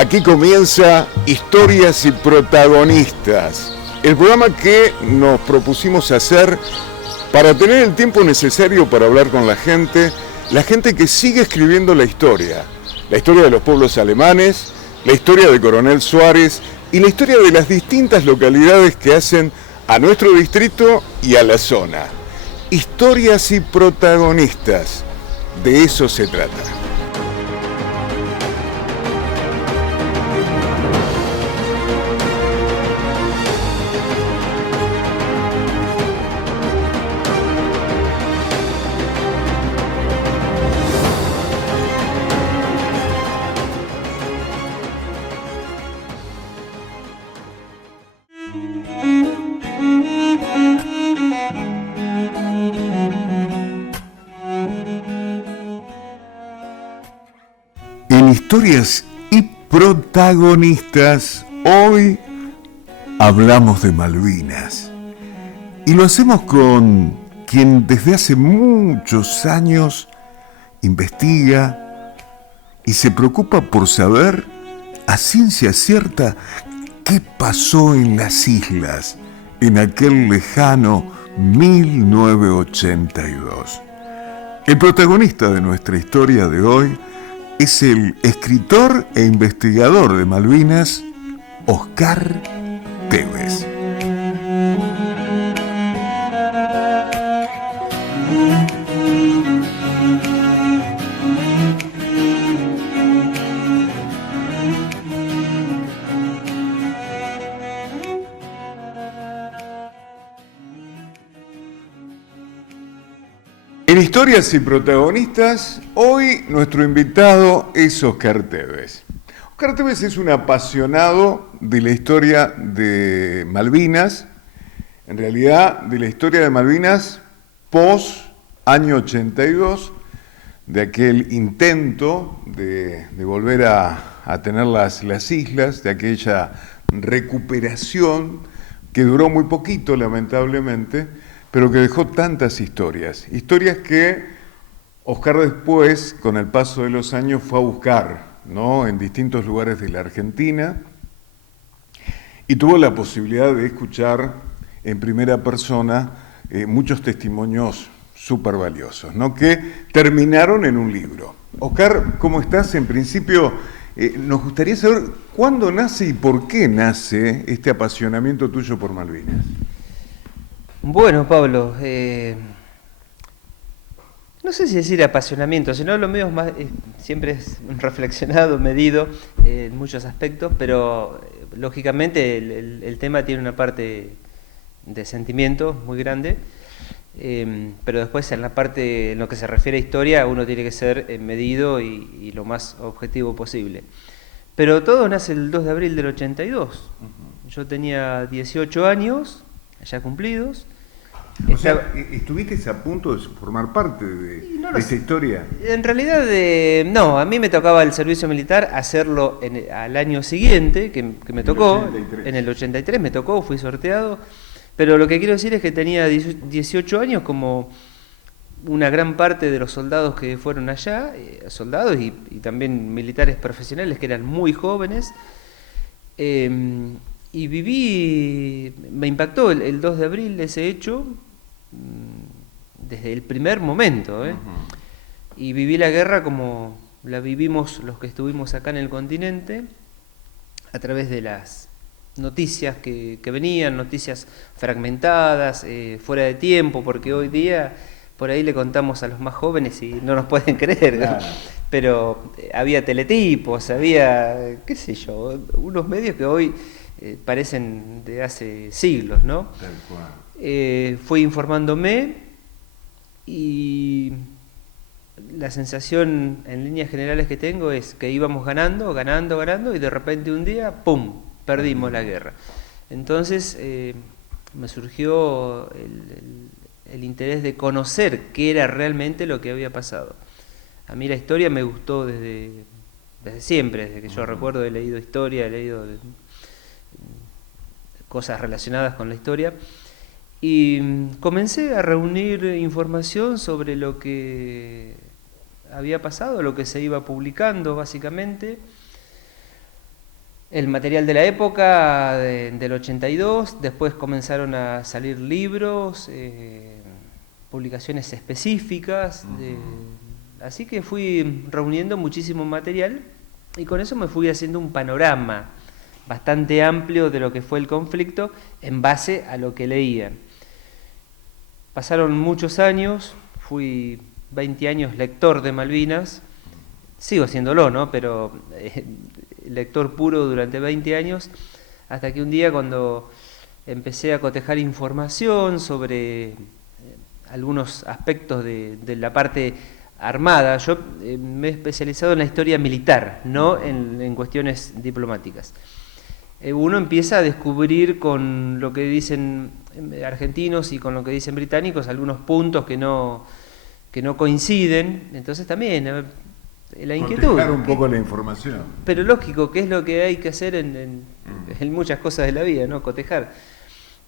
Aquí comienza Historias y Protagonistas, el programa que nos propusimos hacer para tener el tiempo necesario para hablar con la gente que sigue escribiendo la historia de los pueblos alemanes, la historia de Coronel Suárez y la historia de las distintas localidades que hacen a nuestro distrito y a la zona. Historias y protagonistas, de eso se trata. Historias y protagonistas, hoy hablamos de Malvinas y lo hacemos con quien desde hace muchos años investiga y se preocupa por saber a ciencia cierta qué pasó en las islas en aquel lejano 1982. El protagonista de nuestra historia de hoy es el escritor e investigador de Malvinas, Oscar Tevez. En Historias y Protagonistas, hoy nuestro invitado es Oscar Tevez. Oscar Tevez es un apasionado de la historia de Malvinas, en realidad de la historia de Malvinas post año 82, de aquel intento de volver a tener las islas, de aquella recuperación que duró muy poquito, lamentablemente, pero que dejó tantas historias que Oscar después, con el paso de los años, fue a buscar, ¿no?, en distintos lugares de la Argentina, y tuvo la posibilidad de escuchar en primera persona muchos testimonios súper valiosos, ¿no?, que terminaron en un libro. Oscar, ¿cómo estás? En principio, nos gustaría saber cuándo nace y por qué nace este apasionamiento tuyo por Malvinas. Bueno, Pablo, no sé si decir apasionamiento, sino lo mío es más, siempre es reflexionado, medido en muchos aspectos, pero lógicamente el tema tiene una parte de sentimiento muy grande, pero después en la parte, en lo que se refiere a historia, uno tiene que ser medido y lo más objetivo posible. Pero todo nace el 2 de abril del 82. Yo tenía 18 años, ya cumplidos. O sea, ¿estuviste a punto de formar parte de esta historia? En realidad, no. A mí me tocaba el servicio militar hacerlo al año siguiente, que me tocó, en el 83 me tocó, fui sorteado. Pero lo que quiero decir es que tenía 18 años, como una gran parte de los soldados que fueron allá, soldados y también militares profesionales que eran muy jóvenes. Y me impactó el 2 de abril ese hecho desde el primer momento, ¿eh? Y viví la guerra como la vivimos los que estuvimos acá en el continente, a través de las noticias que venían, noticias fragmentadas, fuera de tiempo, porque hoy día por ahí le contamos a los más jóvenes y no nos pueden creer, claro. Pero había teletipos, había, qué sé yo, unos medios que hoy parecen de hace siglos, ¿no? Tal cual. Fui informándome y la sensación en líneas generales que tengo es que íbamos ganando y de repente un día, ¡pum!, perdimos la guerra. Entonces me surgió el interés de conocer qué era realmente lo que había pasado. A mí la historia me gustó desde siempre, desde que yo recuerdo, he leído historia, he leído cosas relacionadas con la historia, y comencé a reunir información sobre lo que había pasado, lo que se iba publicando básicamente, el material de la época del 82, después comenzaron a salir libros, publicaciones específicas, así que fui reuniendo muchísimo material y con eso me fui haciendo un panorama bastante amplio de lo que fue el conflicto en base a lo que leía. Pasaron muchos años, fui 20 años lector de Malvinas, sigo siéndolo, ¿no? Pero lector puro durante 20 años, hasta que un día cuando empecé a cotejar información sobre algunos aspectos de la parte armada, yo me he especializado en la historia militar, no en cuestiones diplomáticas. Uno empieza a descubrir con lo que dicen argentinos y con lo que dicen británicos algunos puntos que no coinciden, entonces también la inquietud. Cotejar un poco la información. Pero lógico, ¿qué es lo que hay que hacer en muchas cosas de la vida, ¿no? Cotejar.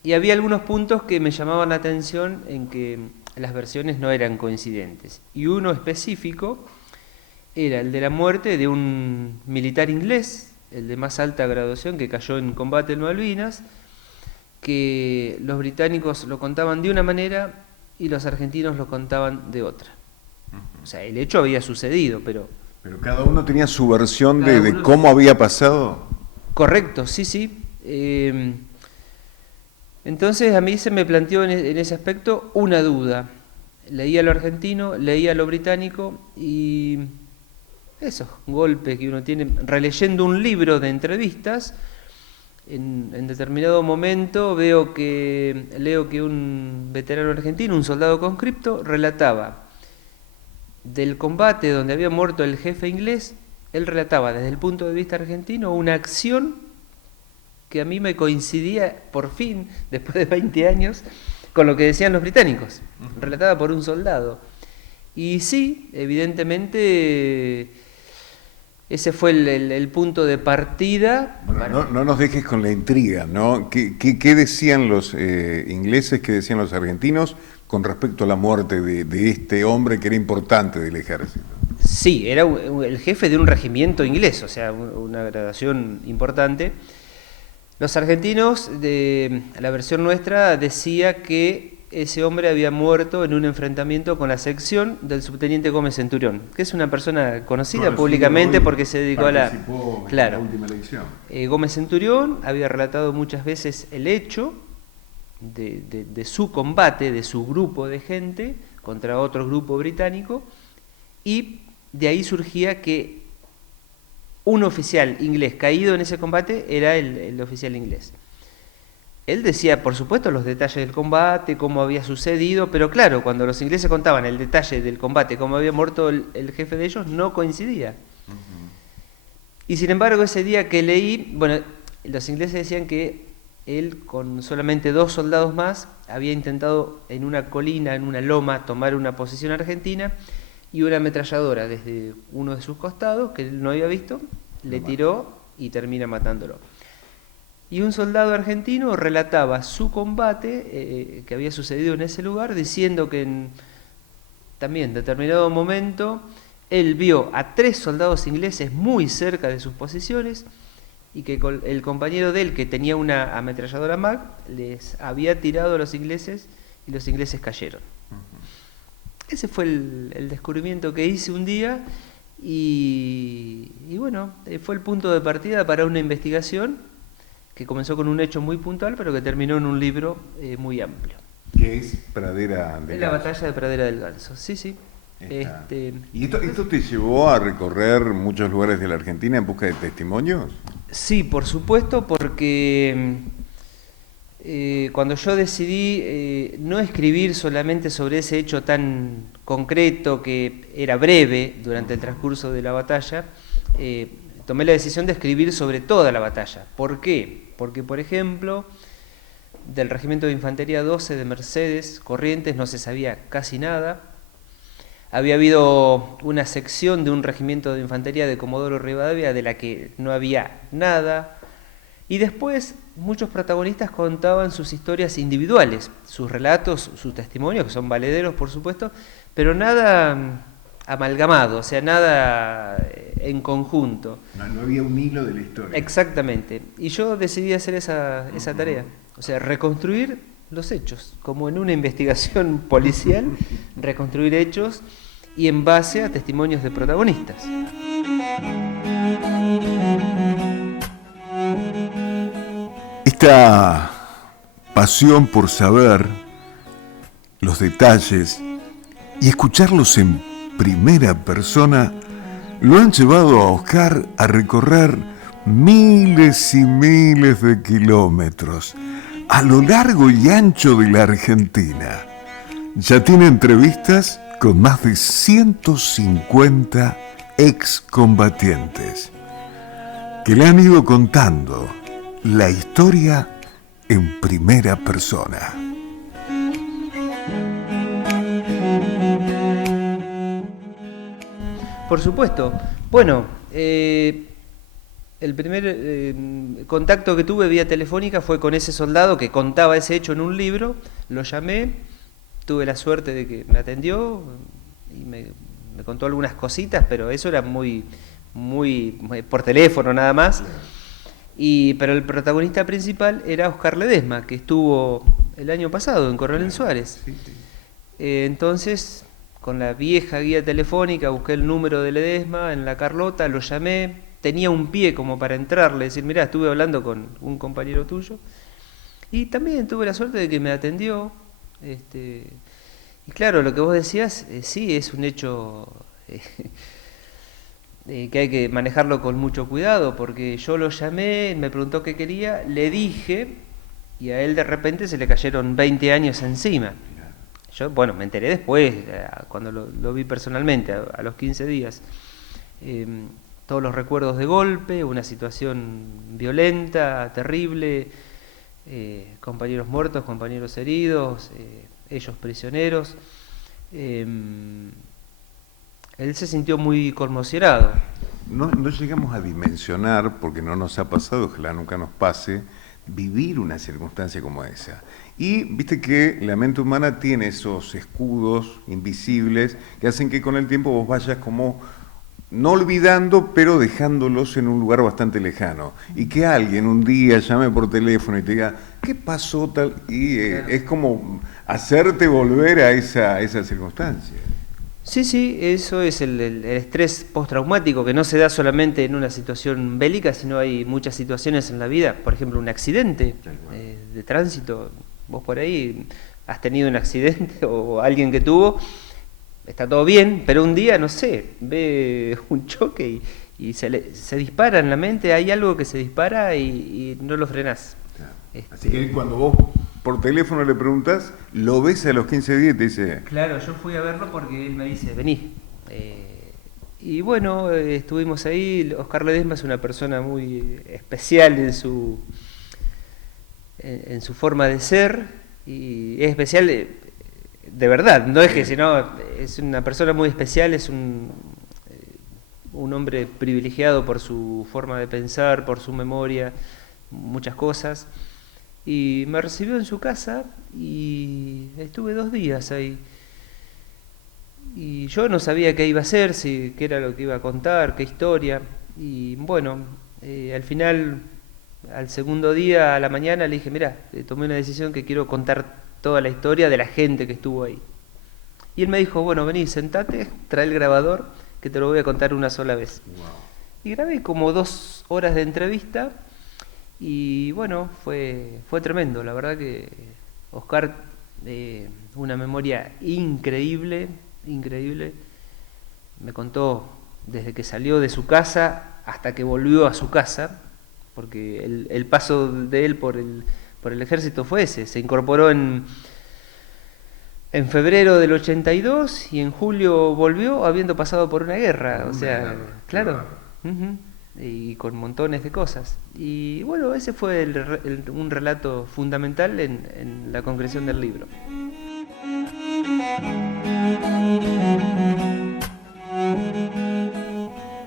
Y había algunos puntos que me llamaban la atención en que las versiones no eran coincidentes. Y uno específico era el de la muerte de un militar inglés, el de más alta graduación que cayó en combate en Malvinas, que los británicos lo contaban de una manera y los argentinos lo contaban de otra. O sea, el hecho había sucedido, pero... Pero cada uno tenía su versión de cómo había pasado. Correcto, sí, sí. Entonces a mí se me planteó en ese aspecto una duda. Leía lo argentino, leía lo británico y esos golpes que uno tiene releyendo un libro de entrevistas, en determinado momento leo que un veterano argentino, un soldado conscripto, relataba del combate donde había muerto el jefe inglés. Él relataba desde el punto de vista argentino una acción que a mí me coincidía por fin, después de 20 años, con lo que decían los británicos, relatada por un soldado. Y sí, evidentemente ese fue el punto de partida. Bueno, no nos dejes con la intriga, ¿no? ¿Qué decían los ingleses, qué decían los argentinos con respecto a la muerte de este hombre que era importante del ejército? Sí, era el jefe de un regimiento inglés, o sea, una graduación importante. Los argentinos, de la versión nuestra, decía que ese hombre había muerto en un enfrentamiento con la sección del subteniente Gómez Centurión, que es una persona conocida públicamente porque se dedicó a la última elección. Gómez Centurión había relatado muchas veces el hecho de su combate, de su grupo de gente contra otro grupo británico, y de ahí surgía que un oficial inglés caído en ese combate era el oficial inglés. Él decía, por supuesto, los detalles del combate, cómo había sucedido, pero claro, cuando los ingleses contaban el detalle del combate, cómo había muerto el jefe de ellos, no coincidía. Y sin embargo, ese día que leí, bueno, los ingleses decían que él, con solamente 2 soldados más, había intentado en una colina, en una loma, tomar una posición argentina, y una ametralladora desde uno de sus costados, que él no había visto, le tiró y termina matándolo. Y un soldado argentino relataba su combate que había sucedido en ese lugar, diciendo que también en determinado momento él vio a 3 soldados ingleses muy cerca de sus posiciones y que el compañero de él, que tenía una ametralladora MAG, les había tirado a los ingleses y los ingleses cayeron. Ese fue el descubrimiento que hice un día y bueno, fue el punto de partida para una investigación que comenzó con un hecho muy puntual, pero que terminó en un libro muy amplio. ¿Qué es Pradera del Ganso? La batalla de Pradera del Ganso, sí, sí. ¿Y esto te llevó a recorrer muchos lugares de la Argentina en busca de testimonios? Sí, por supuesto, porque cuando yo decidí no escribir solamente sobre ese hecho tan concreto que era breve durante el transcurso de la batalla, tomé la decisión de escribir sobre toda la batalla. ¿Por qué? Porque, por ejemplo, del Regimiento de Infantería 12 de Mercedes, Corrientes, no se sabía casi nada. Había habido una sección de un regimiento de infantería de Comodoro Rivadavia de la que no había nada. Y después muchos protagonistas contaban sus historias individuales, sus relatos, sus testimonios, que son valederos por supuesto, pero nada amalgamado, o sea, nada en conjunto. No había un hilo de la historia. Exactamente. Y yo decidí hacer esa tarea. O sea, reconstruir los hechos, como en una investigación policial, reconstruir hechos y en base a testimonios de protagonistas. Esta pasión por saber los detalles y escucharlos en primera persona lo han llevado a Oscar a recorrer miles y miles de kilómetros a lo largo y ancho de la Argentina. Ya tiene entrevistas con más de 150 excombatientes que le han ido contando la historia en primera persona. Por supuesto. Bueno, el primer contacto que tuve vía telefónica fue con ese soldado que contaba ese hecho en un libro. Lo llamé, tuve la suerte de que me atendió y me contó algunas cositas, pero eso era muy por teléfono nada más. Pero el protagonista principal era Oscar Ledesma, que estuvo el año pasado en Coronel Suárez. Entonces, con la vieja guía telefónica, busqué el número de Ledesma en la Carlota, lo llamé, tenía un pie como para entrarle, decir, mirá, estuve hablando con un compañero tuyo. Y también tuve la suerte de que me atendió. Y claro, lo que vos decías, sí, es un hecho que hay que manejarlo con mucho cuidado, porque yo lo llamé, me preguntó qué quería, le dije, y a él de repente se le cayeron 20 años encima. Yo, bueno, me enteré después, cuando lo vi personalmente, a los 15 días. Todos los recuerdos de golpe, una situación violenta, terrible, compañeros muertos, compañeros heridos, ellos prisioneros. Él se sintió muy conmocionado. No llegamos a dimensionar, porque no nos ha pasado, ojalá nunca nos pase, vivir una circunstancia como esa. Y viste que la mente humana tiene esos escudos invisibles que hacen que con el tiempo vos vayas como no olvidando, pero dejándolos en un lugar bastante lejano. Y que alguien un día llame por teléfono y te diga, ¿qué pasó tal? Y es como hacerte volver a esa circunstancia. Sí, eso es el estrés postraumático, que no se da solamente en una situación bélica, sino hay muchas situaciones en la vida. Por ejemplo, un accidente de tránsito. Vos por ahí has tenido un accidente o alguien que tuvo, está todo bien, pero un día, no sé, ve un choque y se dispara en la mente, hay algo que se dispara y no lo frenás. Claro. Así que cuando vos por teléfono le preguntás, lo ves a los 15 días y te dice... Claro, yo fui a verlo porque él me dice, vení. Y bueno, estuvimos ahí. Oscar Ledesma es una persona muy especial en su forma de ser, y es especial de verdad, no es que sino es una persona muy especial, es un hombre privilegiado por su forma de pensar, por su memoria, muchas cosas. Y me recibió en su casa y estuve 2 días ahí. Y yo no sabía qué iba a hacer, qué era lo que iba a contar, qué historia. Y bueno, al final, al segundo día, a la mañana, le dije, mirá, tomé una decisión que quiero contar toda la historia de la gente que estuvo ahí. Y él me dijo, bueno, vení, sentate, trae el grabador, que te lo voy a contar una sola vez. Wow. Y grabé como 2 horas de entrevista. Y bueno, fue tremendo, la verdad que Oscar, una memoria increíble, me contó desde que salió de su casa hasta que volvió a su casa, porque el paso de él por el ejército fue ese, se incorporó en febrero del 82 y en julio volvió habiendo pasado por una guerra, o sea, claro. Y con montones de cosas. Y bueno, ese fue un relato fundamental en la concreción del libro.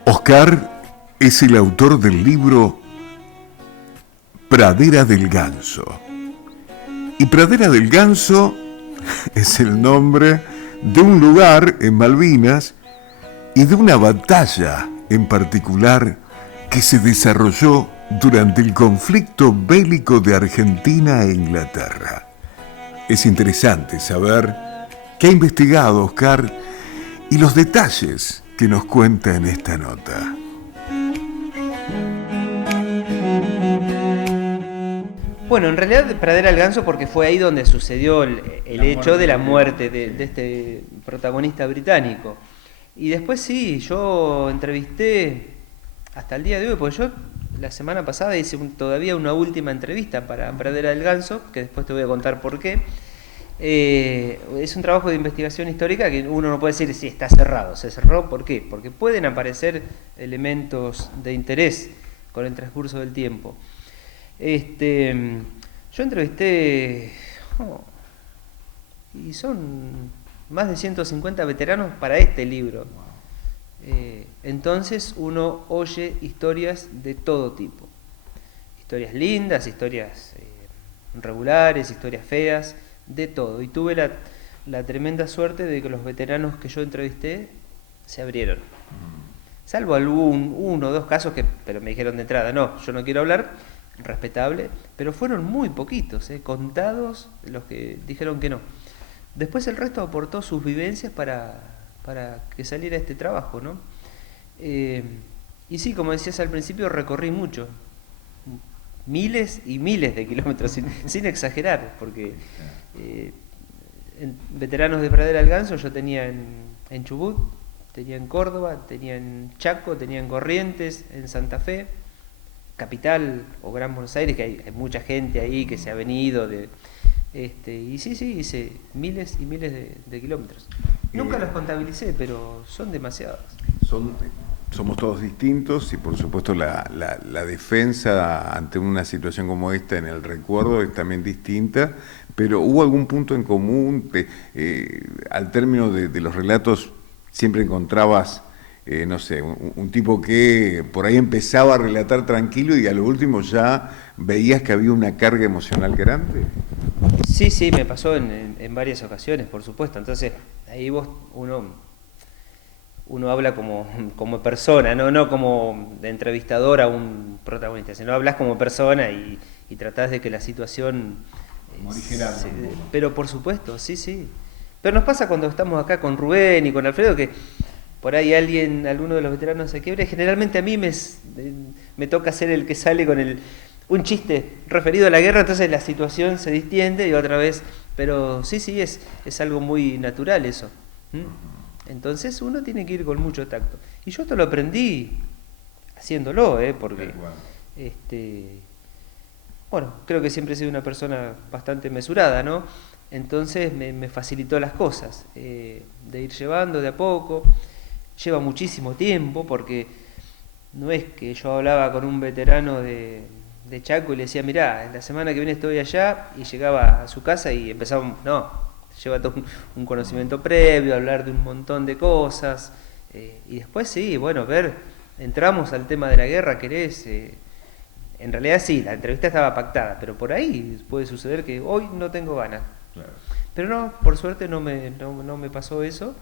Oscar es el autor del libro Pradera del Ganso. Y Pradera del Ganso es el nombre de un lugar en Malvinas y de una batalla en particular que se desarrolló durante el conflicto bélico de Argentina e Inglaterra. Es interesante saber qué ha investigado Oscar y los detalles que nos cuenta en esta nota. Bueno, en realidad Pradera del Ganso porque fue ahí donde sucedió el hecho de la muerte de este protagonista británico. Y después sí, yo entrevisté hasta el día de hoy, porque yo la semana pasada hice todavía una última entrevista para Pradera del Ganso, que después te voy a contar por qué. Es un trabajo de investigación histórica que uno no puede decir si está cerrado. ¿Se cerró? ¿Por qué? Porque pueden aparecer elementos de interés con el transcurso del tiempo. Yo entrevisté y son más de 150 veteranos para este libro. Entonces uno oye historias de todo tipo. Historias lindas, historias regulares, historias feas, de todo. Y tuve la tremenda suerte de que los veteranos que yo entrevisté se abrieron. Salvo uno o dos casos pero me dijeron de entrada, no, yo no quiero hablar, respetable, pero fueron muy poquitos, contados los que dijeron que no. Después el resto aportó sus vivencias para que saliera este trabajo, ¿no? Y sí, como decías al principio, recorrí mucho, miles y miles de kilómetros, sin exagerar, porque veteranos de Pradera del Ganso yo tenía en Chubut, tenía en Córdoba, tenía en Chaco, tenía en Corrientes, en Santa Fe, Capital o Gran Buenos Aires, que hay mucha gente ahí que se ha venido y sí, hice miles y miles de kilómetros. Nunca los contabilicé, pero son demasiados. Somos todos distintos y por supuesto la defensa ante una situación como esta en el recuerdo es también distinta, pero ¿hubo algún punto en común? Al término de los relatos siempre encontrabas no sé, un tipo que por ahí empezaba a relatar tranquilo y a lo último ya veías que había una carga emocional grande. Sí, me pasó en varias ocasiones, por supuesto. Entonces, ahí uno habla como persona, no como de entrevistador a un protagonista, sino hablas como persona y tratás de que la situación... pero por supuesto, sí. Pero nos pasa cuando estamos acá con Rubén y con Alfredo que... por ahí alguno de los veteranos se quiebra, y generalmente a mí me toca ser el que sale con un chiste referido a la guerra, entonces la situación se distiende y otra vez, pero sí, es algo muy natural eso. Entonces uno tiene que ir con mucho tacto. Y yo esto lo aprendí haciéndolo, porque bueno, creo que siempre he sido una persona bastante mesurada, ¿no? Entonces me facilitó las cosas, de ir llevando de a poco. Lleva muchísimo tiempo porque no es que yo hablaba con un veterano de Chaco y le decía, mirá, la semana que viene estoy allá, y llegaba a su casa y empezábamos, no, lleva todo un conocimiento previo, hablar de un montón de cosas, y después sí, bueno, entramos al tema de la guerra, ¿querés? En realidad sí, la entrevista estaba pactada, pero por ahí puede suceder que hoy no tengo ganas. Claro. Pero no, por suerte no me pasó eso,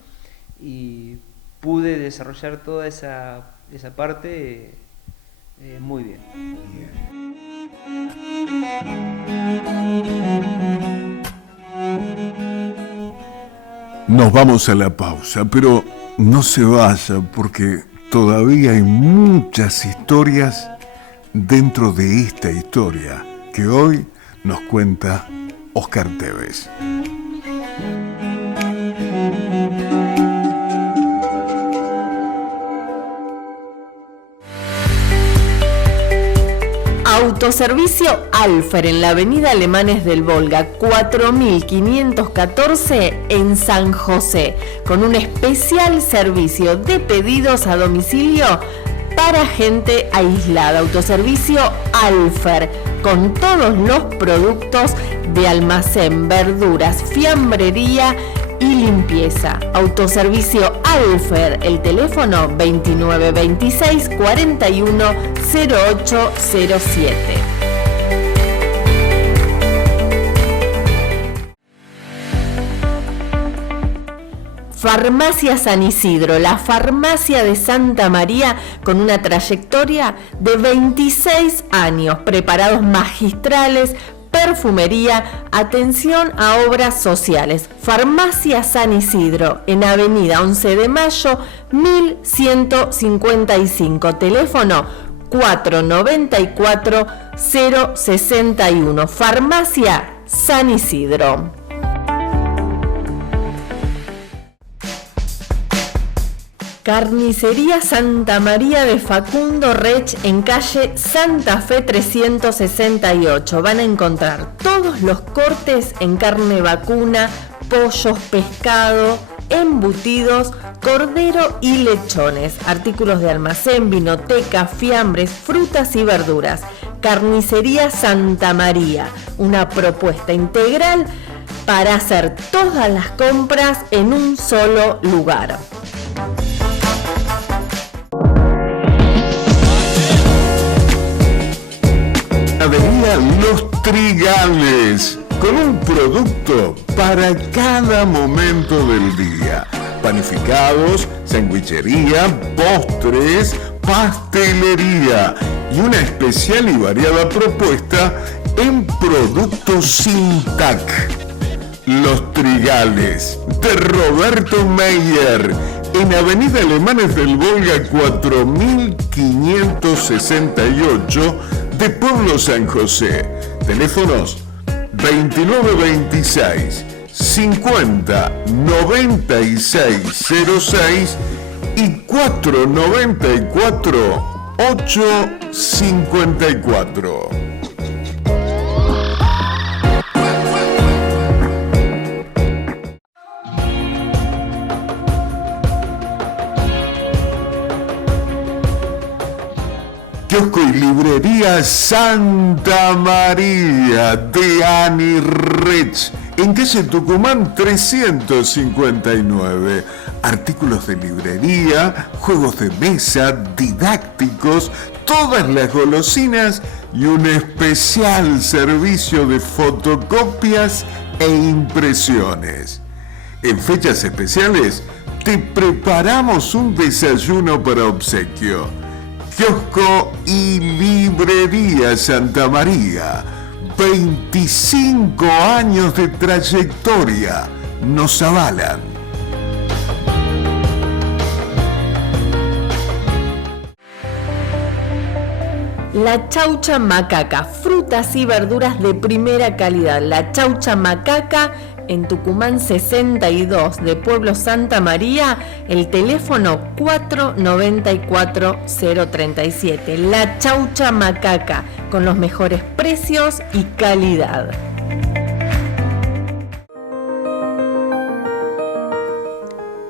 y pude desarrollar toda esa parte muy bien. Nos vamos a la pausa, pero no se vaya porque todavía hay muchas historias dentro de esta historia que hoy nos cuenta Oscar Tevez. Autoservicio Alfer en la avenida Alemanes del Volga 4514 en San José, con un especial servicio de pedidos a domicilio para gente aislada. Autoservicio Alfer, con todos los productos de almacén, verduras, fiambrería y limpieza. Autoservicio Alfer, el teléfono 2926 41 0807. Farmacia San Isidro, la farmacia de Santa María con una trayectoria de 26 años, preparados magistrales, perfumería, atención a obras sociales. Farmacia San Isidro, en Avenida 11 de Mayo, 1155, teléfono 494-061, Farmacia San Isidro. Carnicería Santa María de Facundo Rech en calle Santa Fe 368. Van a encontrar todos los cortes en carne vacuna, pollos, pescado, embutidos, cordero y lechones, artículos de almacén, vinoteca, fiambres, frutas y verduras. Carnicería Santa María, una propuesta integral para hacer todas las compras en un solo lugar. Avenida Los Trigales, con un producto para cada momento del día. Panificados, sandwichería, postres, pastelería y una especial y variada propuesta en productos sin TAC. Los Trigales, de Roberto Meyer, en Avenida Alemanes del Volga 4568 de Pueblo San José. Teléfonos 2926 50 9606 y 494 854. Kiosco y librería Santa María de Ani Rech, en calle Tucumán 359. Artículos de librería, juegos de mesa, didácticos, todas las golosinas y un especial servicio de fotocopias e impresiones. En fechas especiales te preparamos un desayuno para obsequio. Kiosco y librería Santa María, 25 años de trayectoria, nos avalan. La Chaucha Macaca, frutas y verduras de primera calidad. La Chaucha Macaca en Tucumán 62 de Pueblo Santa María, el teléfono 494-037. La Chaucha Macaca, con los mejores precios y calidad.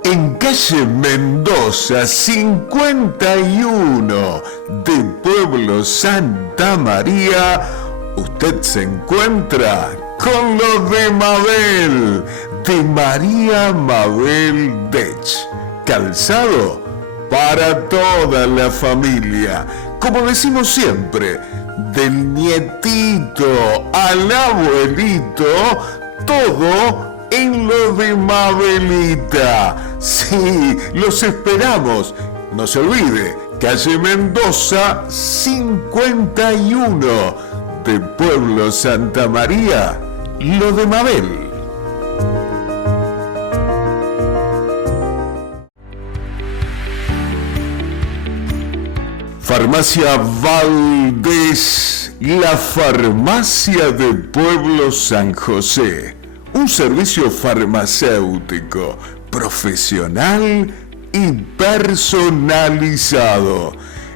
En calle Mendoza 51 de Pueblo Santa María, usted se encuentra con lo de Mabel, de María Mabel Dech. Calzado para toda la familia. Como decimos siempre, del nietito al abuelito, todo en lo de Mabelita. Sí, los esperamos. No se olvide, calle Mendoza 51 de Pueblo Santa María, lo de Mabel. Farmacia Valdés, la farmacia de Pueblo San José. Un servicio farmacéutico, profesional y personalizado.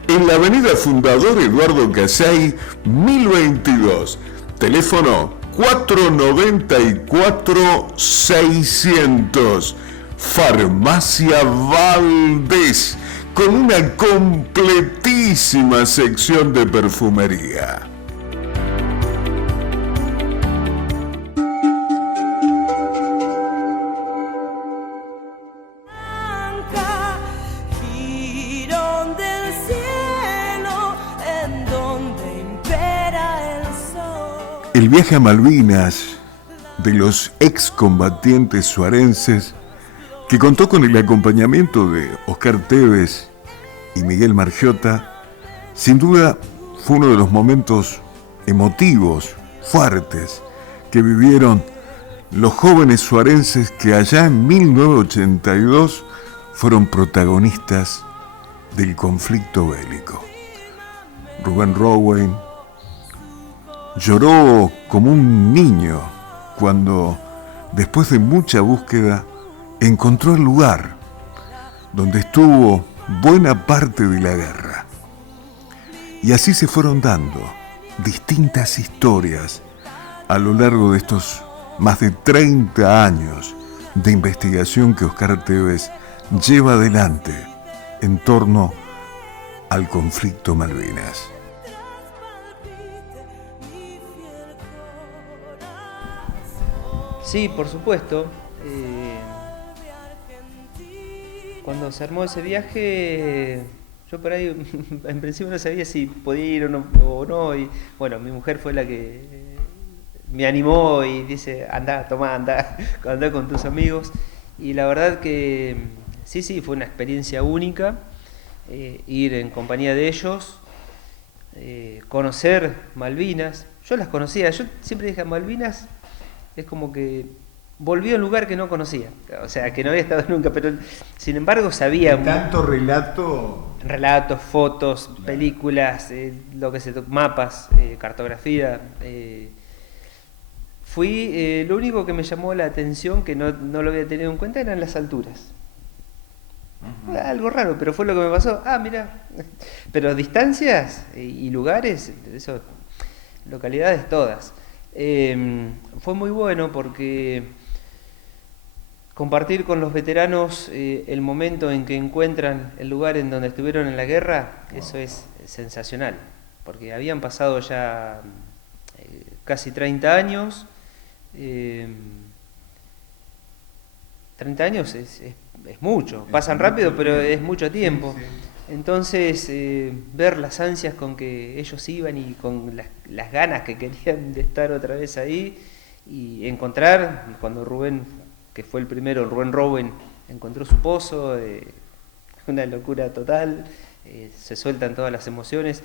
En la avenida Fundador Eduardo Casay, 1022. Teléfono 494-600. Farmacia Valdés, con una completísima sección de perfumería. El viaje a Malvinas de los excombatientes suarenses que contó con el acompañamiento de Oscar Tevez y Miguel Margiota, sin duda fue uno de los momentos emotivos, fuertes, que vivieron los jóvenes suarenses que allá en 1982 fueron protagonistas del conflicto bélico. Rubén Rowein lloró como un niño cuando, después de mucha búsqueda, encontró el lugar donde estuvo buena parte de la guerra. Y así se fueron dando distintas historias a lo largo de estos más de 30 años de investigación que Oscar Tevez lleva adelante en torno al conflicto Malvinas. Sí, por supuesto. Cuando se armó ese viaje, yo por ahí en principio no sabía si podía ir o no, y bueno, mi mujer fue la que me animó y dice, anda, toma, anda con tus amigos. Y la verdad que sí, fue una experiencia única, ir en compañía de ellos, conocer Malvinas. Yo las conocía, yo siempre dije, Malvinas es como que volví a un lugar que no conocía, o sea, que no había estado nunca, pero sin embargo sabía. Tanto relato. Relatos, fotos, claro, películas, lo que mapas, cartografía. Lo único que me llamó la atención, que no lo había tenido en cuenta, eran las alturas. Uh-huh. Algo raro, pero fue lo que me pasó. Mirá. Pero distancias y lugares, eso, localidades todas. Fue muy bueno porque compartir con los veteranos el momento en que encuentran el lugar en donde estuvieron en la guerra, eso es sensacional, porque habían pasado ya casi 30 años. 30 años es mucho, pasan rápido, pero es mucho tiempo. Sí. Entonces, ver las ansias con que ellos iban y con las ganas que querían de estar otra vez ahí, y encontrar, cuando Rubén, que fue el primero, Rubén Rowein, encontró su pozo, una locura total, se sueltan todas las emociones.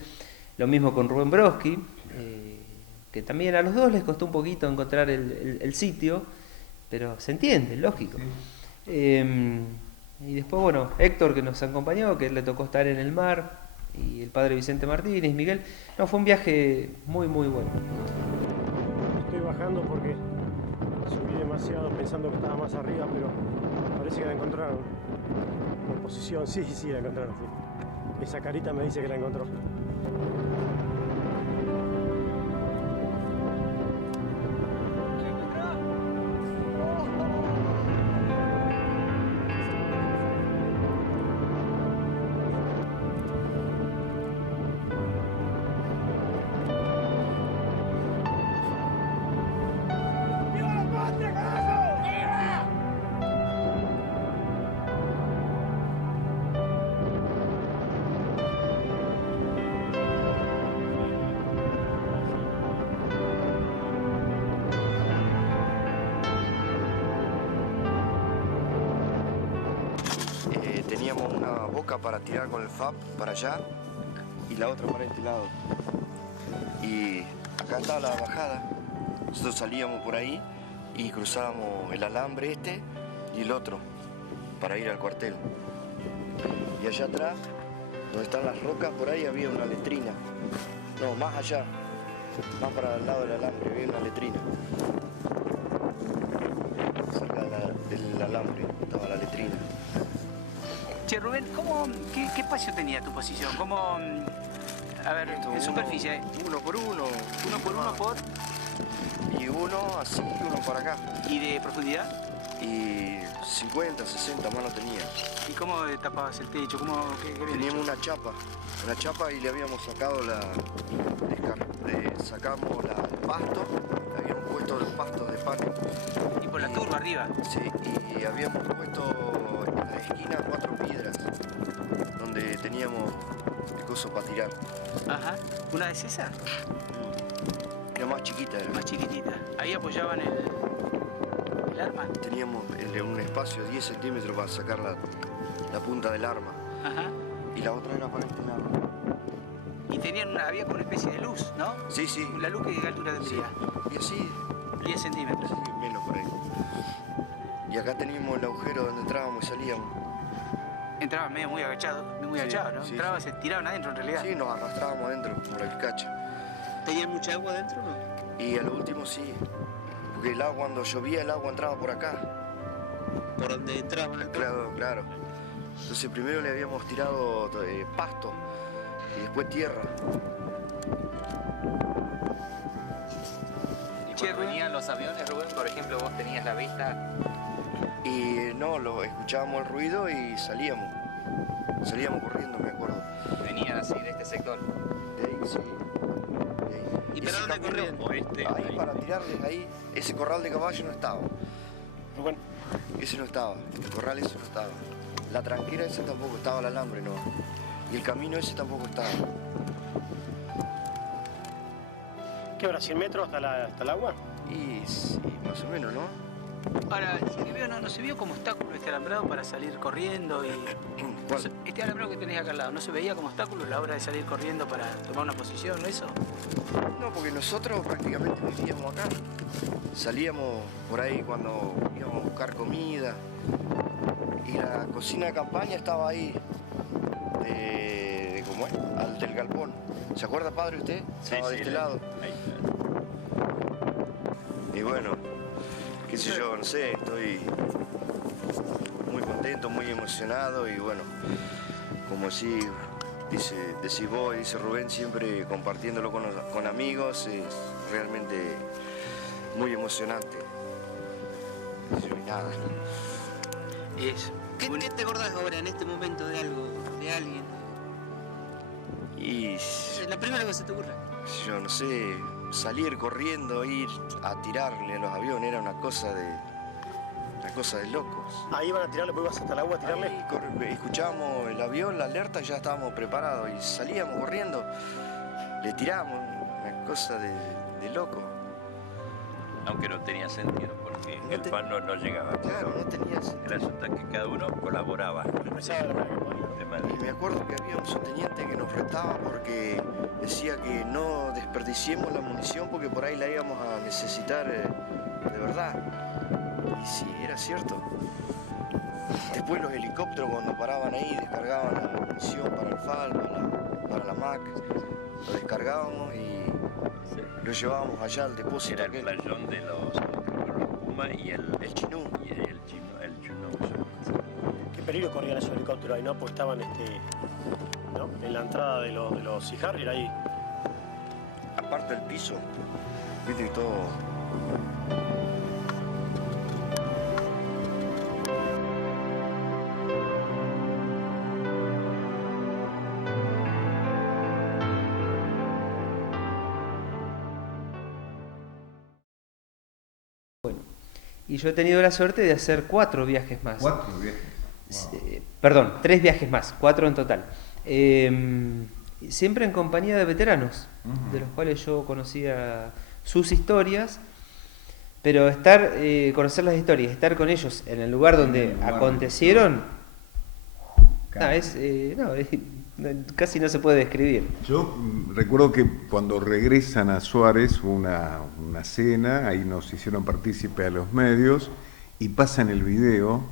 Lo mismo con Rubén Broski, que también a los dos les costó un poquito encontrar el sitio, pero se entiende, lógico. Sí. Y después, bueno, Héctor, que nos acompañó, que le tocó estar en el mar, y el padre Vicente Martínez, Miguel. No, fue un viaje muy, muy bueno. Estoy bajando porque subí demasiado pensando que estaba más arriba, pero parece que la encontraron. En posición, sí, la encontraron. Sí. Esa carita me dice que la encontró. Teníamos una boca para tirar con el FAP para allá y la otra para este lado. Y acá estaba la bajada. Nosotros salíamos por ahí y cruzábamos el alambre este y el otro para ir al cuartel. Y allá atrás, donde están las rocas, por ahí había una letrina. No, más allá, más para el lado del alambre, había una letrina. Cerca del alambre estaba la letrina. Che, Rubén, qué espacio tenía tu posición? ¿Cómo, a ver, en superficie? Uno por uno. ¿Uno por uno por? Y uno así y uno para acá. ¿Y de profundidad? Y 50, 60 más no tenía. ¿Y cómo tapabas el techo? ¿Qué teníamos una chapa y le habíamos sacado sacamos el pasto, habíamos puesto los pastos de palo. ¿Y por la turba arriba? Sí, y habíamos puesto en la esquina 4 piedras, donde teníamos el coso para tirar. Ajá, ¿una de esas? Era más chiquita. Más chiquitita. Ahí apoyaban el arma? Teníamos un espacio de 10 centímetros para sacar la punta del arma. Ajá. Y la otra era para este lado. Y había como una especie de luz, ¿no? Sí, sí. ¿La luz qué altura tendría? Y así, 10 centímetros. sí, menos por ahí. Y acá teníamos el agujero donde entrábamos y salíamos. Entrabas medio muy agachado, Sí, agachado, ¿no? sí, Entrabas, sí. se tiraban adentro en realidad. Sí, nos arrastrábamos adentro por el cacha. ¿Tenían mucha agua adentro o no? Y a lo último sí. Porque el agua, cuando llovía, el agua entraba por acá. ¿Por donde entraban? Claro, claro. Entonces primero le habíamos tirado pasto y después tierra. Y cuando venían los aviones, Rubén, por ejemplo, vos tenías la vista. Y no, escuchábamos el ruido y salíamos. Salíamos corriendo, me acuerdo. Venían así de este sector. De ahí, sí. De ahí. ¿Y ese para dónde camino, corrían? Oeste. Ahí para tirarles ahí, ese corral de caballo no estaba. Bueno, Ese no estaba. El corral ese no estaba. La tranquera ese tampoco estaba, el alambre no. Y el camino ese tampoco estaba. ¿qué habrá? ¿100 metros hasta el agua? Y sí, más o menos, ¿no? Ahora, no se vio como obstáculo este alambrado para salir corriendo y... ¿Cuál? Este alambrado que tenés acá al lado, ¿no se veía como obstáculo a la hora de salir corriendo para tomar una posición o eso? No, porque nosotros prácticamente vivíamos acá. Salíamos por ahí cuando íbamos a buscar comida. Y la cocina de campaña estaba ahí, ¿cómo es? Del galpón. ¿Se acuerda, padre, usted? Estaba de este lado. Y bueno, qué sé yo, no sé, estoy muy contento, muy emocionado y bueno, como decís vos y dice Rubén, siempre compartiéndolo con amigos, es realmente muy emocionante. Y nada. ¿Qué te acordás ahora en este momento de algo, de alguien? Y La primera que se te ocurra. yo no sé, salir corriendo, ir a tirarle a los aviones era una cosa de locos. Ahí van a tirarle, pues ibas hasta el agua a tirarle. Ahí escuchábamos el avión, la alerta, y ya estábamos preparados y salíamos corriendo, le tiramos, una cosa de loco. Aunque no tenía sentido, porque No el te- pan no llegaba. Claro, no tenía sentido. Resulta que cada uno colaboraba. Empezaba de la manera que podía. De manera- Y me acuerdo que había un subteniente que nos retaba porque decía que no desperdiciemos la munición porque por ahí la íbamos a necesitar de verdad. Y sí, era cierto. Después los helicópteros cuando paraban ahí descargaban la munición para el FAL, para la MAC, lo descargábamos y lo llevábamos allá al depósito. Era el aquel. playón de los Puma y el Chinú. Y el Chino. Qué peligro corrían esos helicópteros ahí, ¿no? Pues estaban ¿no? En la entrada de los Sea Harrier ahí. Aparte del piso, viste que todo. Y yo he tenido la suerte de hacer 4 viajes más. 4 viajes. Wow. Perdón, 3 viajes más, 4 en total. Siempre en compañía de veteranos, de los cuales yo conocía sus historias, pero conocer las historias, estar con ellos en el lugar donde acontecieron, casi no se puede describir. Yo recuerdo que cuando regresan a Suárez una cena, ahí nos hicieron partícipe a los medios y pasan el video,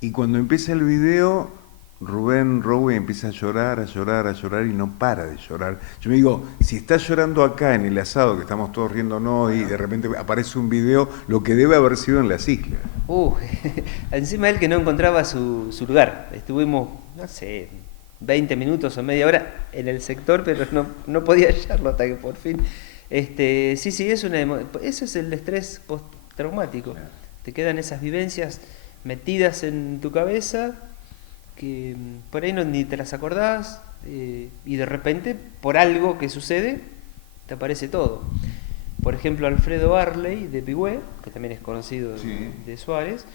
y cuando empieza el video Rubén Rowe empieza a llorar y no para de llorar. Yo me digo, si está llorando acá en el asado, que estamos todos riéndonos y de repente aparece un video, lo que debe haber sido en las islas. Encima él que no encontraba su lugar. Estuvimos, no sé, 20 minutos o media hora en el sector, pero no podía hallarlo hasta que por fin... sí, eso es el estrés postraumático. Te quedan esas vivencias metidas en tu cabeza que por ahí ni te las acordás, y de repente, por algo que sucede, te aparece todo. Por ejemplo, Alfredo Arley de Pigüé, que también es conocido de Suárez,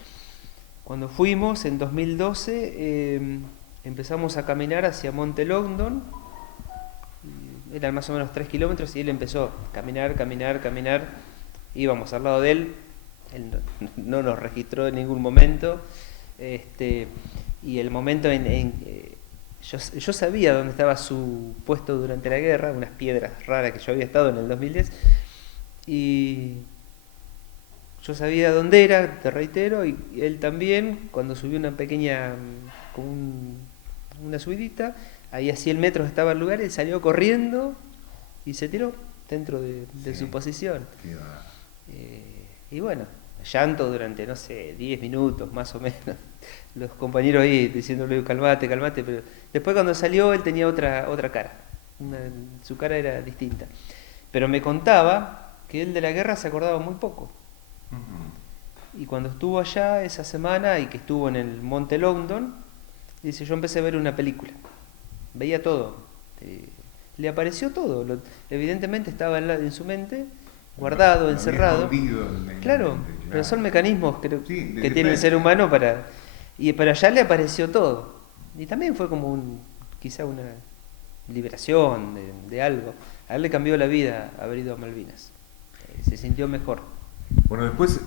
cuando fuimos en 2012, empezamos a caminar hacia Monte Longdon, eran más o menos 3 kilómetros, y él empezó a caminar, íbamos al lado de él, él no nos registró en ningún momento, y el momento yo sabía dónde estaba su puesto durante la guerra, unas piedras raras que yo había estado en el 2010, y yo sabía dónde era, te reitero, y él también, cuando subió una pequeña, como una subidita, ahí a 100 metros estaba el lugar, él salió corriendo y se tiró dentro de su posición. Y bueno, llanto durante, no sé, 10 minutos más o menos. Los compañeros ahí diciéndole, calmate, calmate, pero después cuando salió él tenía otra cara. Su cara era distinta. Pero me contaba que él de la guerra se acordaba muy poco. Y cuando estuvo allá esa semana y que estuvo en el Monte Longdon, dice, yo empecé a ver una película. Veía todo. Le apareció todo. Evidentemente estaba en su mente, guardado, encerrado. Claro, pero son mecanismos que tiene el ser humano para allá le apareció todo. Y también fue como quizá una liberación de algo. A él le cambió la vida haber ido a Malvinas. Se sintió mejor. Bueno, después,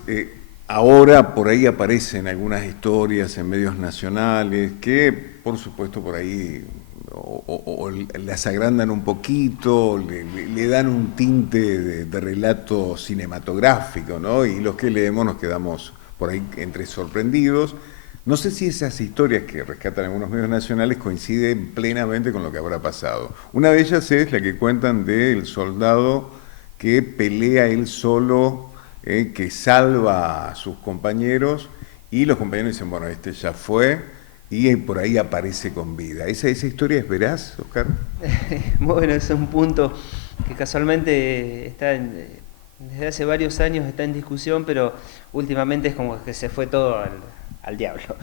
ahora por ahí aparecen algunas historias en medios nacionales que, por supuesto, por ahí o las agrandan un poquito, le dan un tinte de relato cinematográfico, ¿no? Y los que leemos nos quedamos por ahí entre sorprendidos. No sé si esas historias que rescatan algunos medios nacionales coinciden plenamente con lo que habrá pasado. Una de ellas es la que cuentan del soldado que pelea él solo, que salva a sus compañeros, y los compañeros dicen, bueno, este ya fue, y por ahí aparece con vida. ¿Esa historia es veraz, Oscar? Bueno, es un punto que casualmente está desde hace varios años está en discusión, pero últimamente es como que se fue todo al diablo.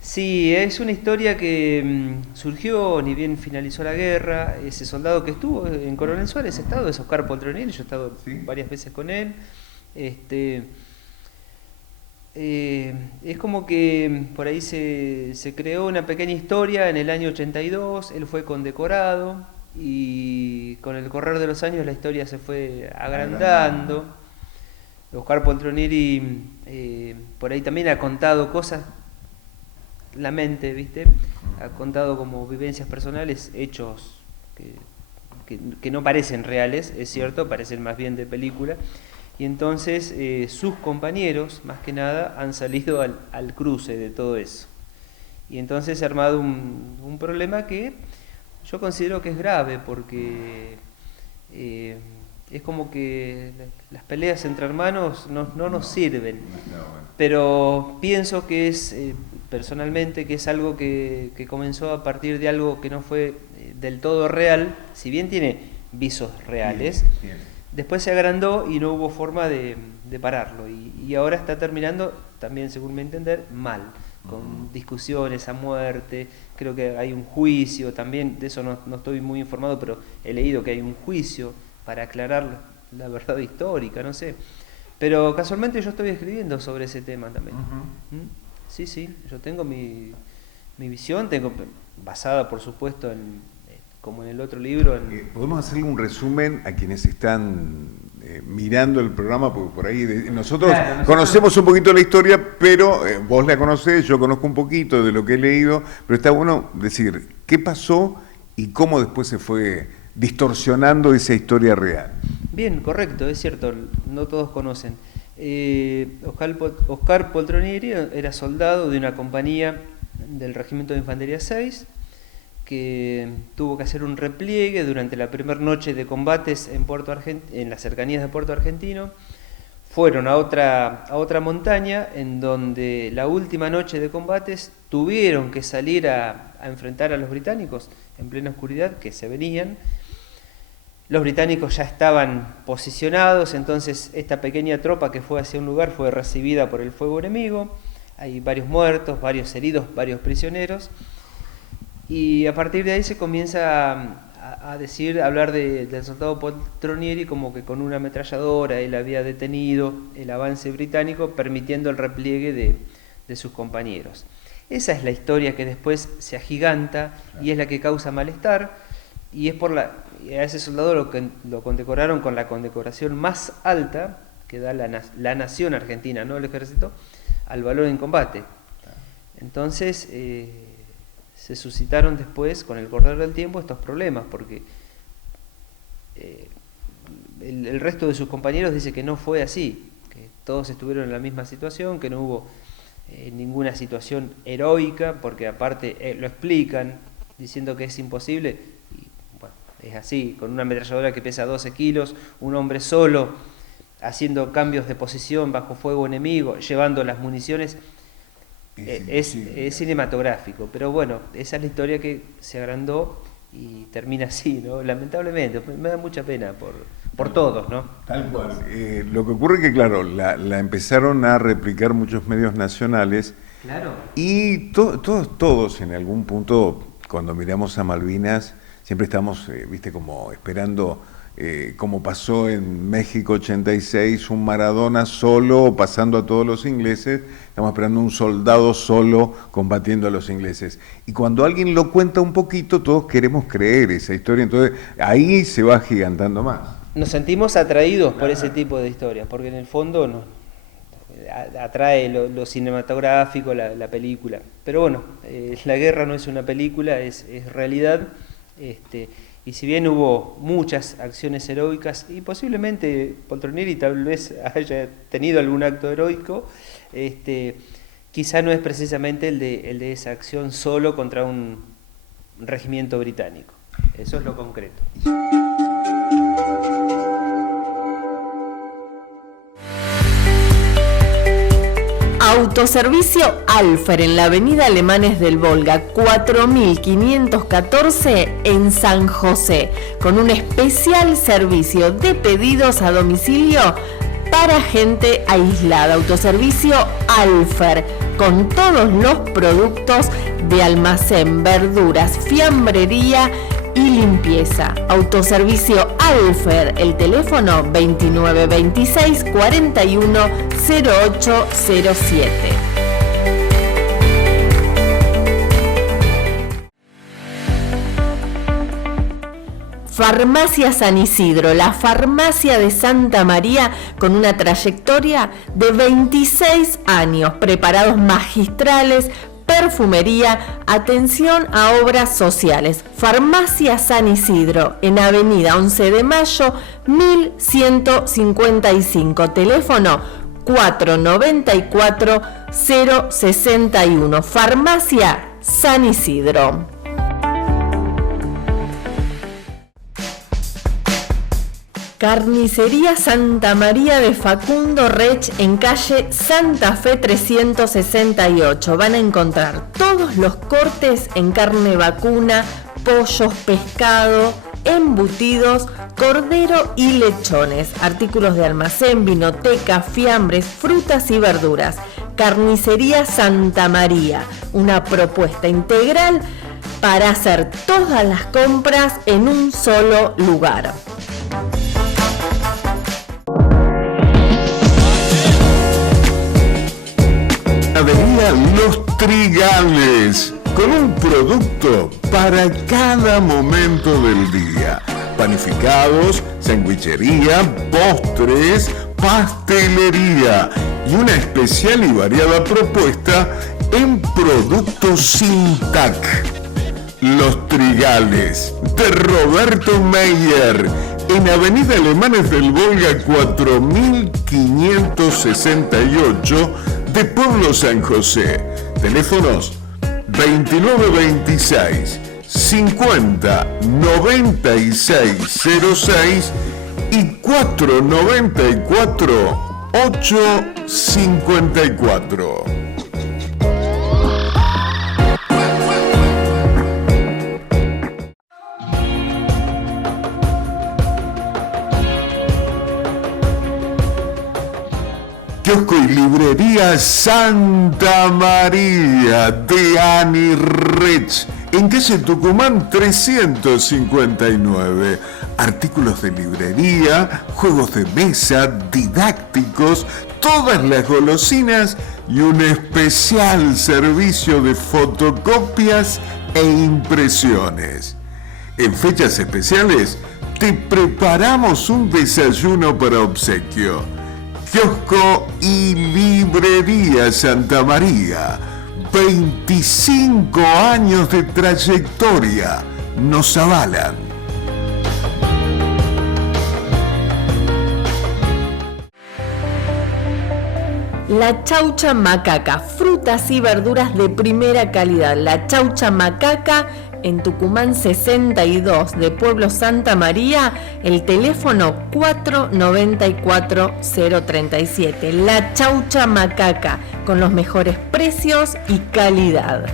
Sí, es una historia que surgió ni bien finalizó la guerra. Ese soldado que estuvo en Coronel Suárez, estado es Oscar Poltronieri, yo he estado varias veces con él. Es como que por ahí se creó una pequeña historia en el año 82, él fue condecorado y con el correr de los años la historia se fue agrandando. Oscar Poltronieri por ahí también ha contado cosas, la mente, ¿viste? Ha contado como vivencias personales, hechos que no parecen reales, es cierto, parecen más bien de película. Y entonces sus compañeros, más que nada, han salido al cruce de todo eso. Y entonces se ha armado un problema que yo considero que es grave, porque es como que las peleas entre hermanos no nos sirven. Pero pienso que es, personalmente, que es algo que comenzó a partir de algo que no fue del todo real, si bien tiene visos reales. Después se agrandó y no hubo forma de pararlo. Y ahora está terminando, también según mi entender, mal. Con discusiones a muerte. Creo que hay un juicio, también de eso no estoy muy informado, pero he leído que hay un juicio para aclarar la verdad histórica, no sé. Pero casualmente yo estoy escribiendo sobre ese tema también. Sí, yo tengo mi visión, basada por supuesto como en el otro libro. ¿Podemos hacerle un resumen a quienes están mirando el programa? Porque por ahí nosotros conocemos un poquito la historia, pero vos la conocés, yo conozco un poquito de lo que he leído, pero está bueno decir qué pasó y cómo después se fue distorsionando esa historia real. Bien, correcto, es cierto, no todos conocen. Oscar Poltronieri era soldado de una compañía del Regimiento de Infantería 6, que tuvo que hacer un repliegue durante la primera noche de combates en las cercanías de Puerto Argentino. Fueron a otra montaña, en donde la última noche de combates tuvieron que salir a enfrentar a los británicos en plena oscuridad, que se venían. Los británicos ya estaban posicionados, entonces esta pequeña tropa que fue hacia un lugar fue recibida por el fuego enemigo. Hay varios muertos, varios heridos, varios prisioneros. Y a partir de ahí se comienza a hablar del soldado Poltronieri como que con una ametralladora él había detenido el avance británico, permitiendo el repliegue de sus compañeros. Esa es la historia que después se agiganta y es la que causa malestar, y es a ese soldado lo condecoraron con la condecoración más alta que da la nación argentina, no el ejército, al valor en combate. Entonces se suscitaron después, con el correr del tiempo, estos problemas, porque el resto de sus compañeros dice que no fue así, que todos estuvieron en la misma situación, que no hubo ninguna situación heroica, porque aparte lo explican diciendo que es imposible, y bueno, es así, con una ametralladora que pesa 12 kilos, un hombre solo, haciendo cambios de posición bajo fuego enemigo, llevando las municiones, es cinematográfico, pero bueno, esa es la historia que se agrandó y termina así, ¿no? Lamentablemente, me da mucha pena por todos, ¿no? Tal cual. Lo que ocurre es que, claro, la empezaron a replicar muchos medios nacionales. Claro. Y todos en algún punto, cuando miramos a Malvinas, siempre estamos, viste, como esperando, como pasó en México 86, un Maradona solo pasando a todos los ingleses, estamos esperando un soldado solo combatiendo a los ingleses. Y cuando alguien lo cuenta un poquito, todos queremos creer esa historia, entonces ahí se va agigantando más. Nos sentimos atraídos por ese tipo de historias, porque en el fondo nos atrae lo cinematográfico, la película. Pero bueno, la guerra no es una película, es realidad. Y si bien hubo muchas acciones heroicas, y posiblemente Poltronieri tal vez haya tenido algún acto heroico, quizá no es precisamente el de esa acción solo contra un regimiento británico. Eso es lo concreto. Autoservicio Alfer en la avenida Alemanes del Volga 4514 en San José, con un especial servicio de pedidos a domicilio para gente aislada. Autoservicio Alfer, con todos los productos de almacén, verduras, fiambrería y limpieza. Autoservicio Alfer, el teléfono 2926 41 0807. Farmacia San Isidro, la farmacia de Santa María, con una trayectoria de 26 años, preparados magistrales, perfumería, atención a obras sociales. Farmacia San Isidro, en Avenida 11 de Mayo, 1155, teléfono 494 061. Farmacia San Isidro. Carnicería Santa María de Facundo Rech en calle Santa Fe 368. Van a encontrar todos los cortes en carne vacuna, pollos, pescado, embutidos, cordero y lechones, artículos de almacén, vinoteca, fiambres, frutas y verduras. Carnicería Santa María, una propuesta integral para hacer todas las compras en un solo lugar. Avenida Los Trigales, con un producto para cada momento del día. Panificados, sandwichería, postres, pastelería y una especial y variada propuesta en productos sin TAC. Los Trigales, de Roberto Meyer, en Avenida Alemanes del Volga 4568 de Pueblo San José. Teléfonos 2926 50 9606 y 494 854. Kiosco y librería Santa María de Ani Rech, en calle Tucumán 359. Artículos de librería, juegos de mesa, didácticos, todas las golosinas y un especial servicio de fotocopias e impresiones. En fechas especiales te preparamos un desayuno para obsequio. Kiosco y Librería Santa María. 25 años de trayectoria nos avalan. La Chaucha Macaca, frutas y verduras de primera calidad. La Chaucha Macaca en Tucumán 62 de Pueblo Santa María, el teléfono 494-037. La Chaucha Macaca, con los mejores precios y calidad.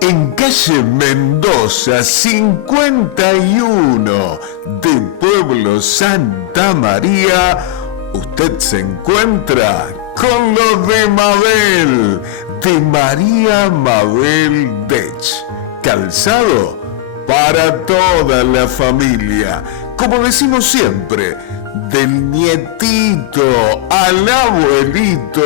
En calle Mendoza 51 de Pueblo Santa María, usted se encuentra con los de Mabel, de María Mabel Dech. Calzado para toda la familia. Como decimos siempre, del nietito al abuelito,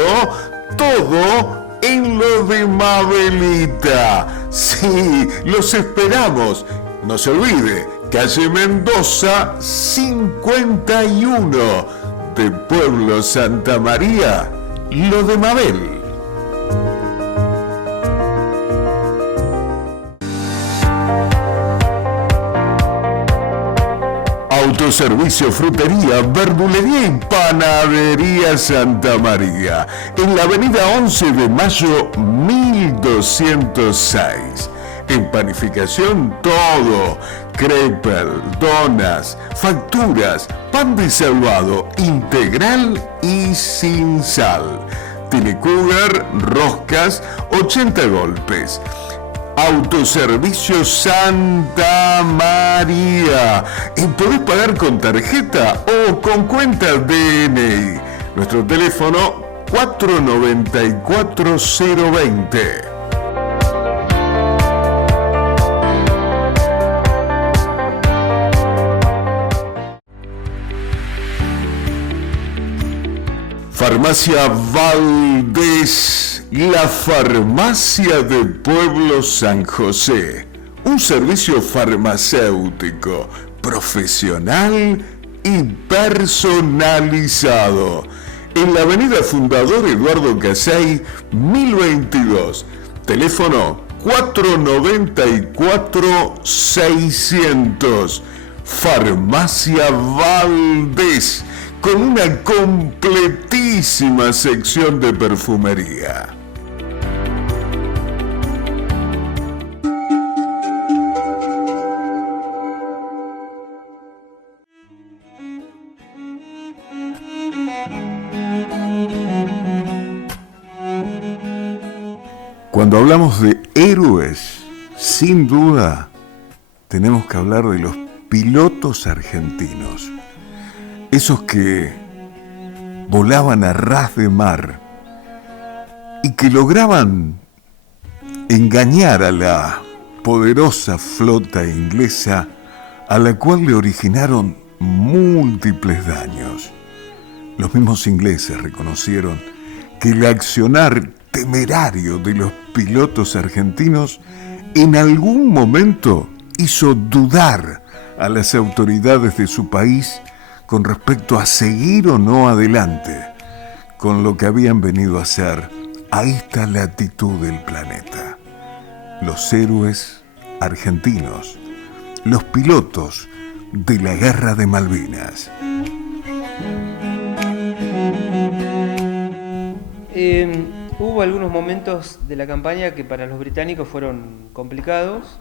todo en lo de Mabelita. Sí, los esperamos. No se olvide, calle Mendoza 51 de Pueblo Santa María, lo de Mabel. Autoservicio, frutería, verdulería y panadería Santa María, en la avenida 11 de Mayo 1206. En panificación todo, crepel, donas, facturas, pan de salvado integral y sin sal. Telecougar, roscas, 80 golpes. Autoservicio Santa María. Y podés pagar con tarjeta o con cuenta DNI. Nuestro teléfono 494-020. Farmacia Valdés, la farmacia de Pueblo San José. Un servicio farmacéutico, profesional y personalizado. En la avenida Fundador Eduardo Casey, 1022. Teléfono 494-600. Farmacia Valdés, con una completísima sección de perfumería. Cuando hablamos de héroes, sin duda, tenemos que hablar de los pilotos argentinos. Esos que volaban a ras de mar y que lograban engañar a la poderosa flota inglesa, a la cual le originaron múltiples daños. Los mismos ingleses reconocieron que el accionar temerario de los pilotos argentinos en algún momento hizo dudar a las autoridades de su país con respecto a seguir o no adelante con lo que habían venido a hacer a esta latitud del planeta. Los héroes argentinos, los pilotos de la Guerra de Malvinas. Hubo algunos momentos de la campaña que para los británicos fueron complicados,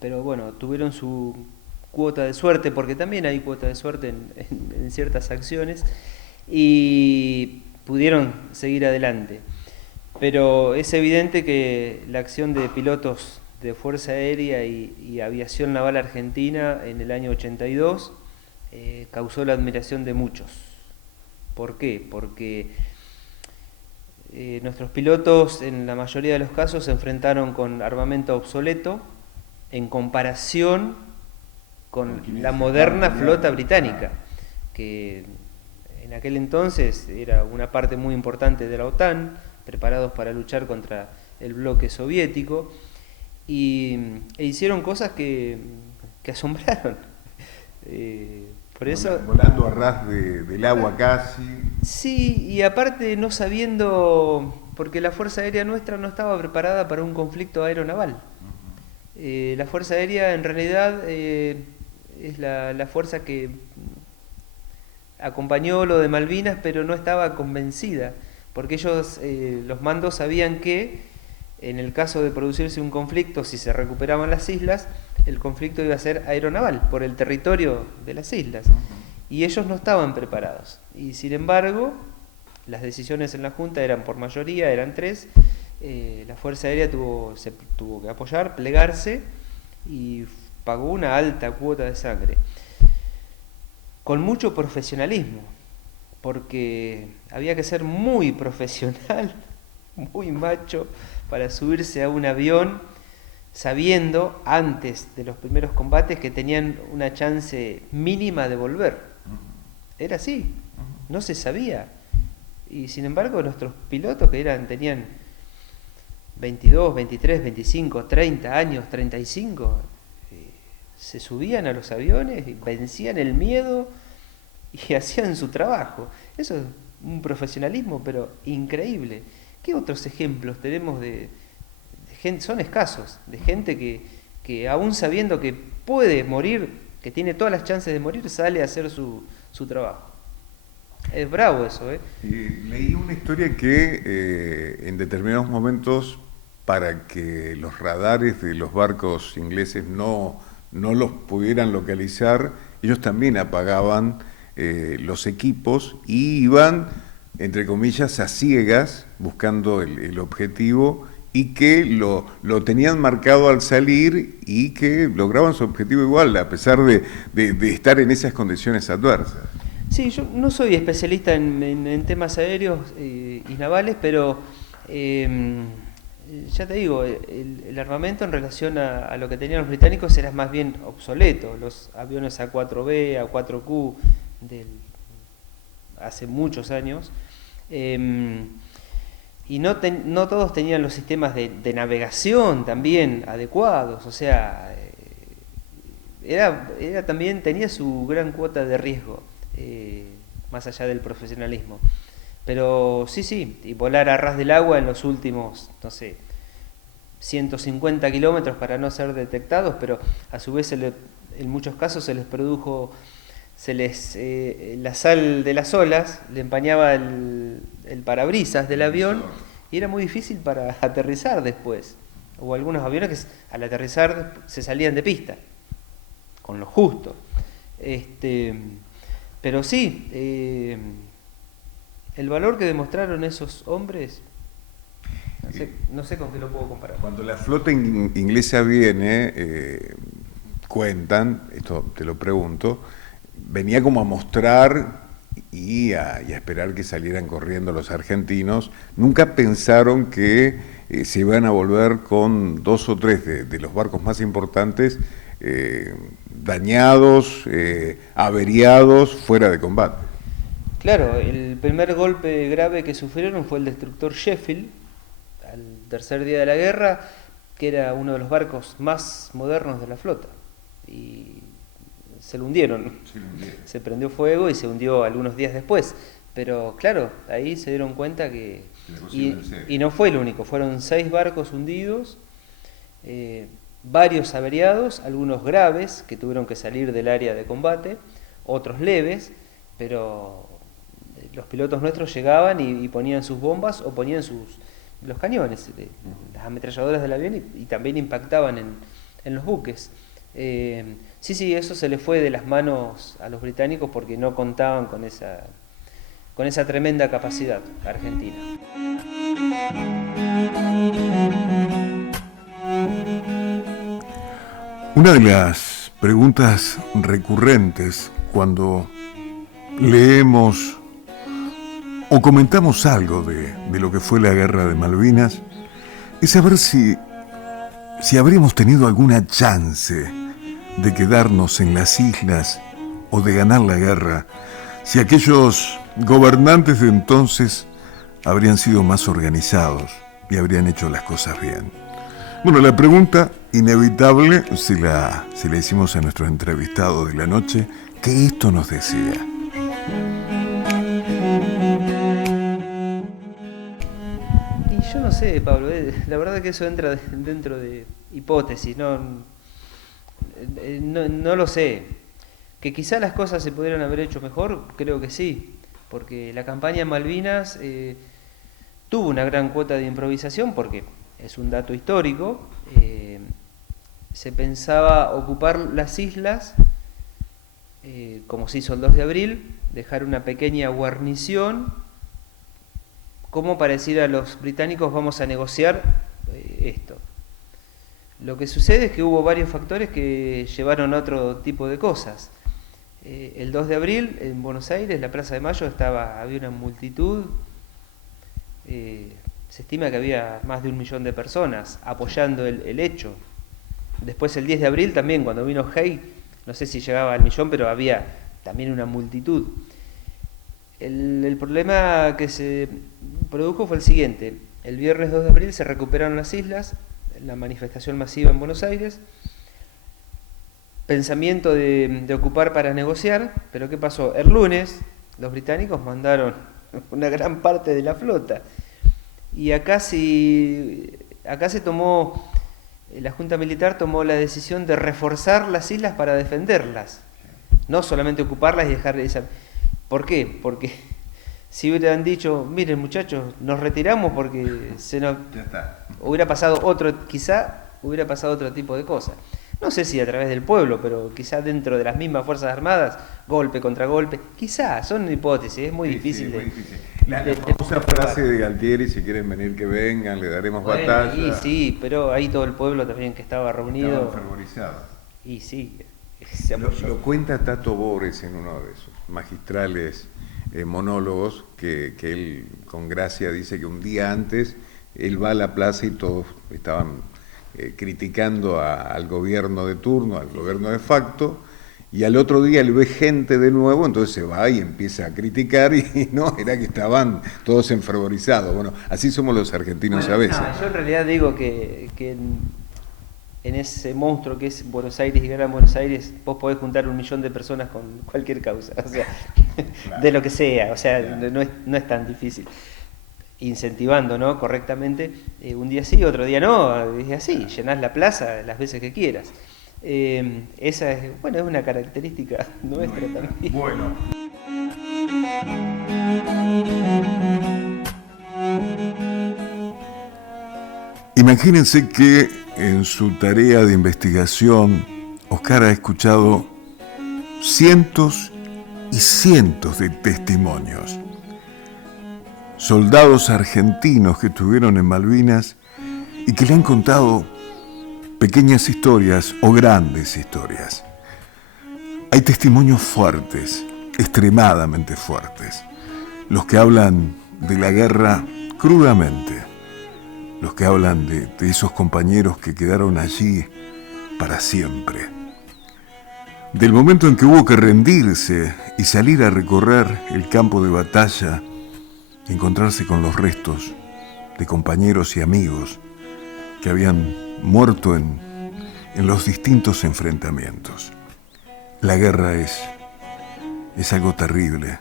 pero bueno, tuvieron su cuota de suerte, porque también hay cuota de suerte en ciertas acciones, y pudieron seguir adelante. Pero es evidente que la acción de pilotos de Fuerza Aérea y Aviación Naval Argentina en el año 82 causó la admiración de muchos. ¿Por qué? Porque nuestros pilotos en la mayoría de los casos se enfrentaron con armamento obsoleto en comparación con la moderna flota británica, que en aquel entonces era una parte muy importante de la OTAN, preparados para luchar contra el bloque soviético, e hicieron cosas que que asombraron. Por eso... Volando a ras del agua casi. Sí, y aparte no sabiendo, porque la Fuerza Aérea nuestra no estaba preparada para un conflicto aeronaval. La Fuerza Aérea en realidad es la fuerza que acompañó lo de Malvinas, pero no estaba convencida, porque ellos, los mandos, sabían que en el caso de producirse un conflicto, si se recuperaban las islas, el conflicto iba a ser aeronaval, por el territorio de las islas. Y ellos no estaban preparados. Y sin embargo, las decisiones en la Junta eran por mayoría, eran 3. La Fuerza Aérea se tuvo que apoyar, plegarse, y pagó una alta cuota de sangre. Con mucho profesionalismo, porque había que ser muy profesional, muy macho, para subirse a un avión sabiendo antes de los primeros combates que tenían una chance mínima de volver. Era así, no se sabía. Y sin embargo nuestros pilotos que tenían 22, 23, 25, 30 años, 35, se subían a los aviones, vencían el miedo y hacían su trabajo. Eso es un profesionalismo, pero increíble. ¿Qué otros ejemplos tenemos de gente? Son escasos, de gente que aún sabiendo que puede morir, que tiene todas las chances de morir, sale a hacer su trabajo. Es bravo eso, ¿eh? Leí una historia que en determinados momentos, para que los radares de los barcos ingleses no los pudieran localizar, ellos también apagaban los equipos y iban, entre comillas, a ciegas, buscando el objetivo, y que lo tenían marcado al salir y que lograban su objetivo igual, a pesar de estar en esas condiciones adversas. Sí, yo no soy especialista en temas aéreos y navales, pero ya te digo, el armamento en relación a lo que tenían los británicos era más bien obsoleto. Los aviones A4B, A4Q hace muchos años, y no todos tenían los sistemas de navegación también adecuados. O sea, era también tenía su gran cuota de riesgo, más allá del profesionalismo. Pero sí, y volar a ras del agua en los últimos, no sé, 150 kilómetros para no ser detectados, pero a su vez en muchos casos se les produjo, la sal de las olas le empañaba el parabrisas del avión y era muy difícil para aterrizar después. Hubo algunos aviones que al aterrizar se salían de pista, con lo justo. Pero sí, el valor que demostraron esos hombres, no sé con qué lo puedo comparar. Cuando la flota inglesa viene, cuentan, esto te lo pregunto, venía como a mostrar y a esperar que salieran corriendo los argentinos. Nunca pensaron que se iban a volver con 2 o 3 de los barcos más importantes dañados, averiados, fuera de combate. Claro, el primer golpe grave que sufrieron fue el destructor Sheffield, al tercer día de la guerra, que era uno de los barcos más modernos de la flota. Y se lo hundieron. Se prendió fuego y se hundió algunos días después. Pero claro, ahí se dieron cuenta que... Y no fue el único, fueron 6 barcos hundidos, varios averiados, algunos graves, que tuvieron que salir del área de combate, otros leves, pero los pilotos nuestros llegaban y ponían sus bombas o ponían los cañones, las ametralladoras del avión, y también impactaban en los buques. Sí, eso se le fue de las manos a los británicos porque no contaban con esa tremenda capacidad argentina. Una de las preguntas recurrentes cuando leemos o comentamos algo de lo que fue la guerra de Malvinas es saber si habríamos tenido alguna chance de quedarnos en las islas o de ganar la guerra, si aquellos gobernantes de entonces habrían sido más organizados y habrían hecho las cosas bien. Bueno, la pregunta inevitable se la hicimos a nuestro entrevistado de la noche, que esto nos decía. Y yo no sé, Pablo, la verdad que eso entra dentro de hipótesis, no lo sé. Que quizá las cosas se pudieran haber hecho mejor, creo que sí, porque la campaña en Malvinas tuvo una gran cuota de improvisación, porque es un dato histórico. Se pensaba ocupar las islas, como se hizo el 2 de abril, dejar una pequeña guarnición, como para decir a los británicos vamos a negociar esto. Lo que sucede es que hubo varios factores que llevaron a otro tipo de cosas. El 2 de abril en Buenos Aires, la Plaza de Mayo, había una multitud, se estima que había más de 1 millón de personas apoyando el hecho. Después el 10 de abril también, cuando vino Hay, no sé si llegaba al 1 millón, pero había también una multitud. El problema que se produjo fue el siguiente: el viernes 2 de abril se recuperaron las islas, la manifestación masiva en Buenos Aires, pensamiento de ocupar para negociar, pero ¿qué pasó? El lunes los británicos mandaron una gran parte de la flota, y acá se tomó, la Junta Militar tomó la decisión de reforzar las islas para defenderlas, no solamente ocuparlas y dejar esa. ¿Por qué? Porque si hubieran dicho, miren muchachos, nos retiramos porque Ya está. quizá hubiera pasado otro tipo de cosas. No sé si a través del pueblo, pero quizá dentro de las mismas Fuerzas Armadas, golpe contra golpe, quizá, son hipótesis, es muy difícil. Muy difícil. La famosa frase de Galtieri, si quieren venir que vengan, le daremos batalla. Y sí, pero ahí todo el pueblo también que estaba reunido. Estaban fervorizados. Y sí, Lo cuenta Tato Bores en uno de sus magistrales monólogos, que él con gracia dice que un día antes él va a la plaza y todos estaban criticando al gobierno de turno, al gobierno de facto, y al otro día él ve gente de nuevo, entonces se va y empieza a criticar, y no, era que estaban todos enfervorizados. Bueno, así somos los argentinos a veces. Yo en realidad digo que en ese monstruo que es Buenos Aires y Gran Buenos Aires, vos podés juntar 1 millón de personas con cualquier causa, o sea, claro, de lo que sea, o sea, claro, no es tan difícil. Incentivando, ¿no?, correctamente, un día sí, otro día no, es así, llenás la plaza las veces que quieras. Esa es una característica nuestra también. Bueno. Imagínense que en su tarea de investigación, Oscar ha escuchado cientos y cientos de testimonios. Soldados argentinos que estuvieron en Malvinas y que le han contado pequeñas historias o grandes historias. Hay testimonios fuertes, extremadamente fuertes, los que hablan de la guerra crudamente, los que hablan de esos compañeros que quedaron allí para siempre, del momento en que hubo que rendirse y salir a recorrer el campo de batalla, encontrarse con los restos de compañeros y amigos que habían muerto en los distintos enfrentamientos. La guerra es algo terrible.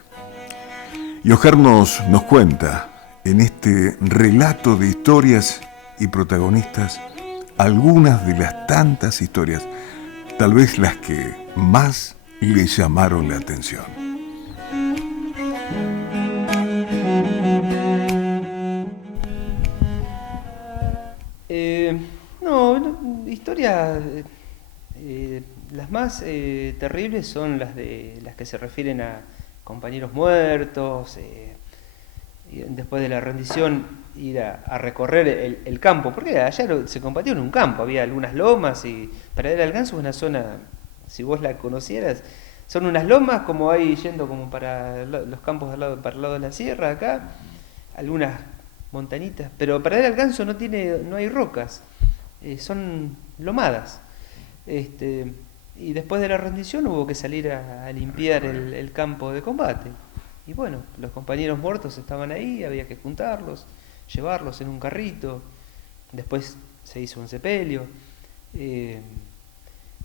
Y Oscar nos cuenta en este relato de historias y protagonistas algunas de las tantas historias, tal vez las que más le llamaron la atención. Historias, las más terribles son las que se refieren a compañeros muertos, y después de la rendición ir a recorrer el campo, porque allá se combatió en un campo, había algunas lomas, y Pradera del Ganso es una zona, si vos la conocieras, son unas lomas como ahí yendo como para los campos para el lado de la sierra acá, algunas montañitas, pero Pradera del Ganso no hay rocas, son lomadas. Y después de la rendición hubo que salir a limpiar el campo de combate. Y bueno, los compañeros muertos estaban ahí, había que juntarlos, llevarlos en un carrito. Después se hizo un sepelio.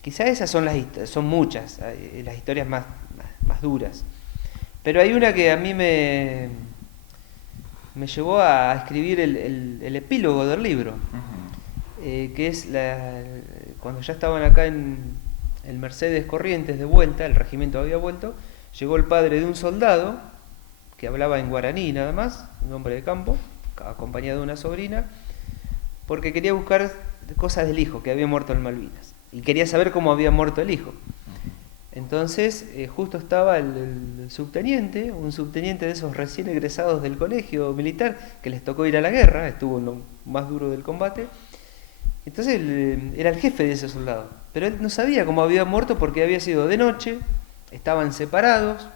Quizá esas son muchas, las historias más duras. Pero hay una que a mí me llevó a escribir el epílogo del libro, que es cuando ya estaban acá en Mercedes Corrientes de vuelta, el regimiento había vuelto, llegó el padre de un soldado que hablaba en guaraní nada más, un hombre de campo, acompañado de una sobrina, porque quería buscar cosas del hijo que había muerto en Malvinas y quería saber cómo había muerto el hijo. Entonces justo estaba el subteniente, un subteniente de esos recién egresados del colegio militar que les tocó ir a la guerra, estuvo en lo más duro del combate. Entonces era el jefe de ese soldado, pero él no sabía cómo había muerto porque había sido de noche, estaban separados,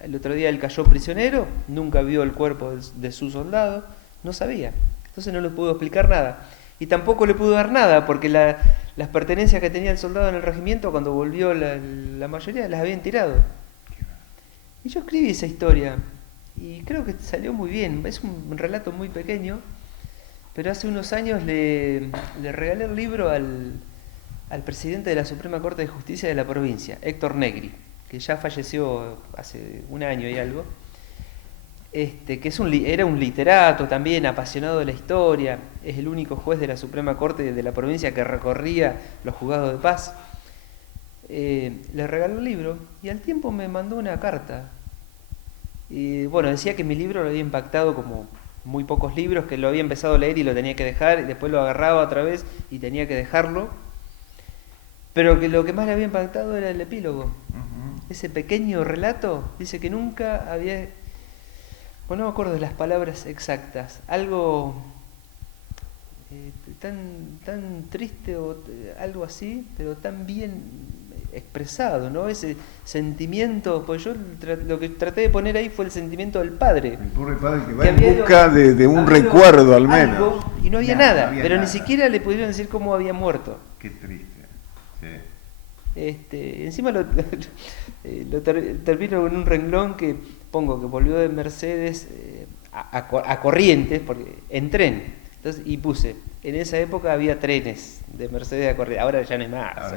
el otro día él cayó prisionero, nunca vio el cuerpo de su soldado, no sabía, entonces no le pudo explicar nada. Y tampoco le pudo dar nada, porque las pertenencias que tenía el soldado en el regimiento, cuando volvió la mayoría, las habían tirado. Y yo escribí esa historia, y creo que salió muy bien. Es un relato muy pequeño, pero hace unos años le regalé el libro al presidente de la Suprema Corte de Justicia de la provincia, Héctor Negri, que ya falleció hace un año y algo. Que era un literato también, apasionado de la historia, es el único juez de la Suprema Corte de la provincia que recorría los juzgados de paz. Le regaló el libro y al tiempo me mandó una carta. Y bueno, decía que mi libro lo había impactado como muy pocos libros, que lo había empezado a leer y lo tenía que dejar, y después lo agarraba otra vez y tenía que dejarlo. Pero que lo que más le había impactado era el epílogo. Ese pequeño relato, dice que nunca había... Bueno, no me acuerdo de las palabras exactas, algo tan triste o algo así, pero tan bien expresado, ¿no? Ese sentimiento, pues yo lo que traté de poner ahí fue el sentimiento del padre. El pobre padre que va en busca de un recuerdo al menos. Algo, y no había nada, pero ni siquiera le pudieron decir cómo había muerto. Qué triste, sí. Encima termino en un renglón que pongo que volvió de Mercedes a Corrientes en tren. Entonces, y puse, en esa época había trenes de Mercedes a Corrientes, ahora ya no hay más.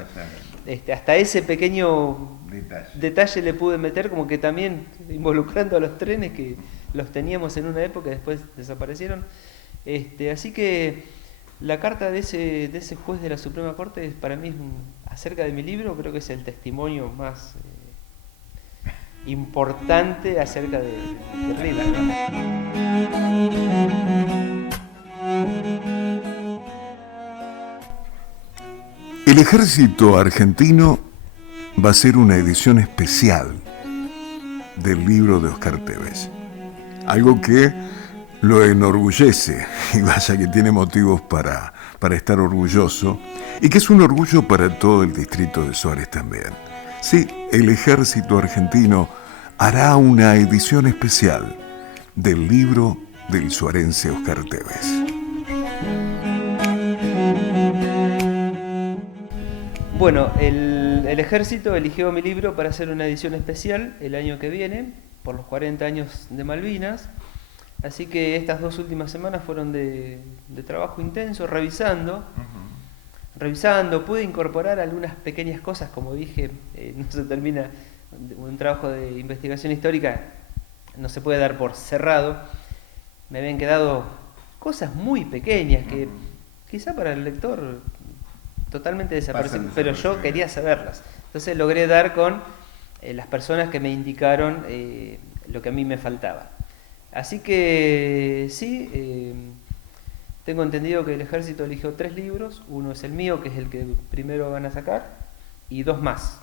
Hasta ese pequeño detalle le pude meter, como que también involucrando a los trenes que los teníamos en una época y después desaparecieron. Así que la carta de ese juez de la Suprema Corte para mí acerca de mi libro, creo que es el testimonio más importante acerca del libro, ¿no? El ejército argentino va a hacer una edición especial del libro de Oscar Teves. Algo que lo enorgullece, y vaya que tiene motivos para estar orgulloso, y que es un orgullo para todo el distrito de Suárez también. Sí, el ejército argentino hará una edición especial del libro del suarense Oscar Teves. Bueno, el ejército eligió mi libro para hacer una edición especial el año que viene, por los 40 años de Malvinas. Así que estas 2 últimas semanas fueron de trabajo intenso, revisando, pude incorporar algunas pequeñas cosas, como dije, no se termina un trabajo de investigación histórica, no se puede dar por cerrado. Me habían quedado cosas muy pequeñas que quizá para el lector totalmente desaparecen, pero yo quería saberlas. Entonces logré dar con las personas que me indicaron lo que a mí me faltaba. Así que sí, tengo entendido que el ejército eligió 3 libros, uno es el mío, que es el que primero van a sacar, y 2 más.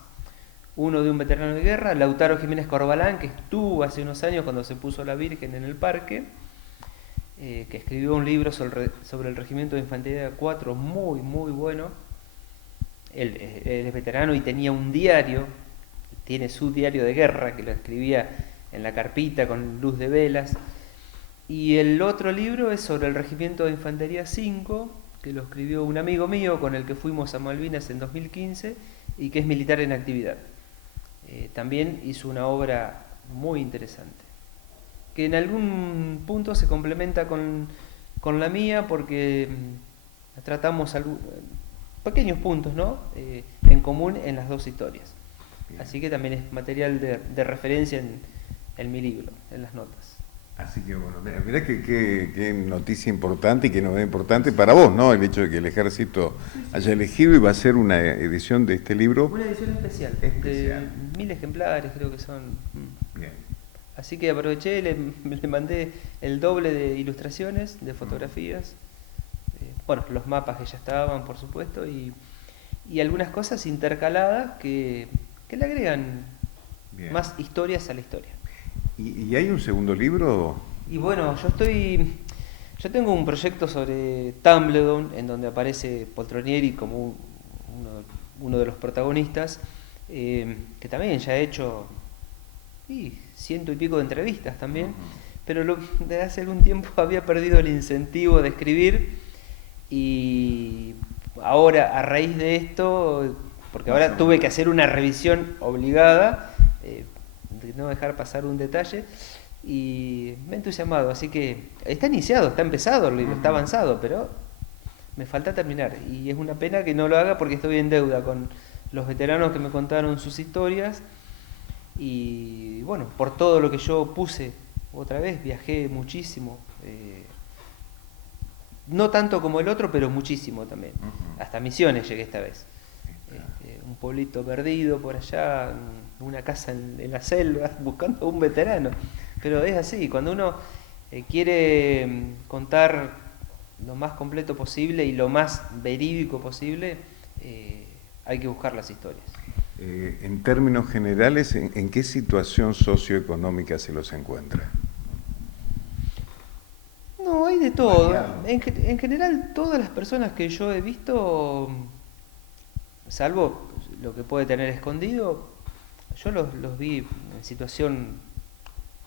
Uno de un veterano de guerra, Lautaro Jiménez Corbalán, que estuvo hace unos años cuando se puso la Virgen en el parque, que escribió un libro sobre el Regimiento de Infantería 4, muy, muy bueno. Él es veterano y tenía un diario, tiene su diario de guerra, que lo escribía en la carpita con luz de velas. Y el otro libro es sobre el Regimiento de Infantería 5, que lo escribió un amigo mío con el que fuimos a Malvinas en 2015 y que es militar en actividad. También hizo una obra muy interesante, que en algún punto se complementa con la mía, porque tratamos pequeños puntos, ¿no? En común en las dos historias. Bien. Así que también es material de referencia en mi libro, en las notas. Así que bueno, mirá qué noticia importante y qué novedad importante para vos, ¿no? El hecho de que el ejército haya elegido y va a ser una edición de este libro. Una edición especial, Especial. de 1000 ejemplares creo que son. Bien. Así que aproveché, le mandé el doble de ilustraciones, de fotografías, bueno, los mapas que ya estaban, por supuesto, y algunas cosas intercaladas que le agregan Bien. más historias a la historia. ¿Y hay un segundo libro? Y bueno, yo tengo un proyecto sobre Tumbledon, en donde aparece Poltronieri como uno de los protagonistas, que también ya he hecho 100 y pico de entrevistas también, pero desde hace algún tiempo había perdido el incentivo de escribir, y ahora, a raíz de esto, porque ahora tuve que hacer una revisión obligada, de no dejar pasar un detalle, y me he entusiasmado, así que está iniciado, está empezado el libro, está avanzado, pero me falta terminar, y es una pena que no lo haga porque estoy en deuda con los veteranos que me contaron sus historias, y bueno, por todo lo que yo puse otra vez, viajé muchísimo, no tanto como el otro, pero muchísimo también, hasta Misiones llegué esta vez. Un pueblito perdido por allá, una casa en la selva, buscando a un veterano. Pero es así, cuando uno quiere contar lo más completo posible y lo más verídico posible, hay que buscar las historias. En términos generales, ¿en qué situación socioeconómica se los encuentra? No, hay de todo. Variado. En general, todas las personas que yo he visto, salvo lo que puede tener escondido, yo los vi en situación,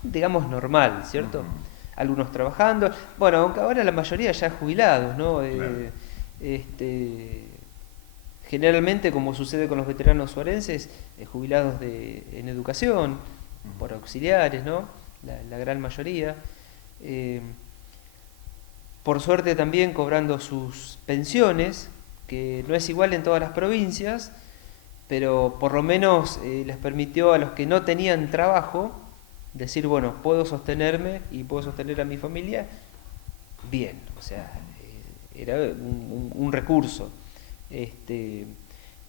digamos, normal, ¿cierto? Algunos trabajando, bueno, aunque ahora la mayoría ya jubilados, ¿no? Claro. Generalmente, como sucede con los veteranos suarenses, jubilados en educación, por auxiliares, ¿no? La gran mayoría. Por suerte también cobrando sus pensiones, que no es igual en todas las provincias, pero por lo menos les permitió a los que no tenían trabajo decir, bueno, puedo sostenerme y puedo sostener a mi familia bien, o sea, era un recurso. Te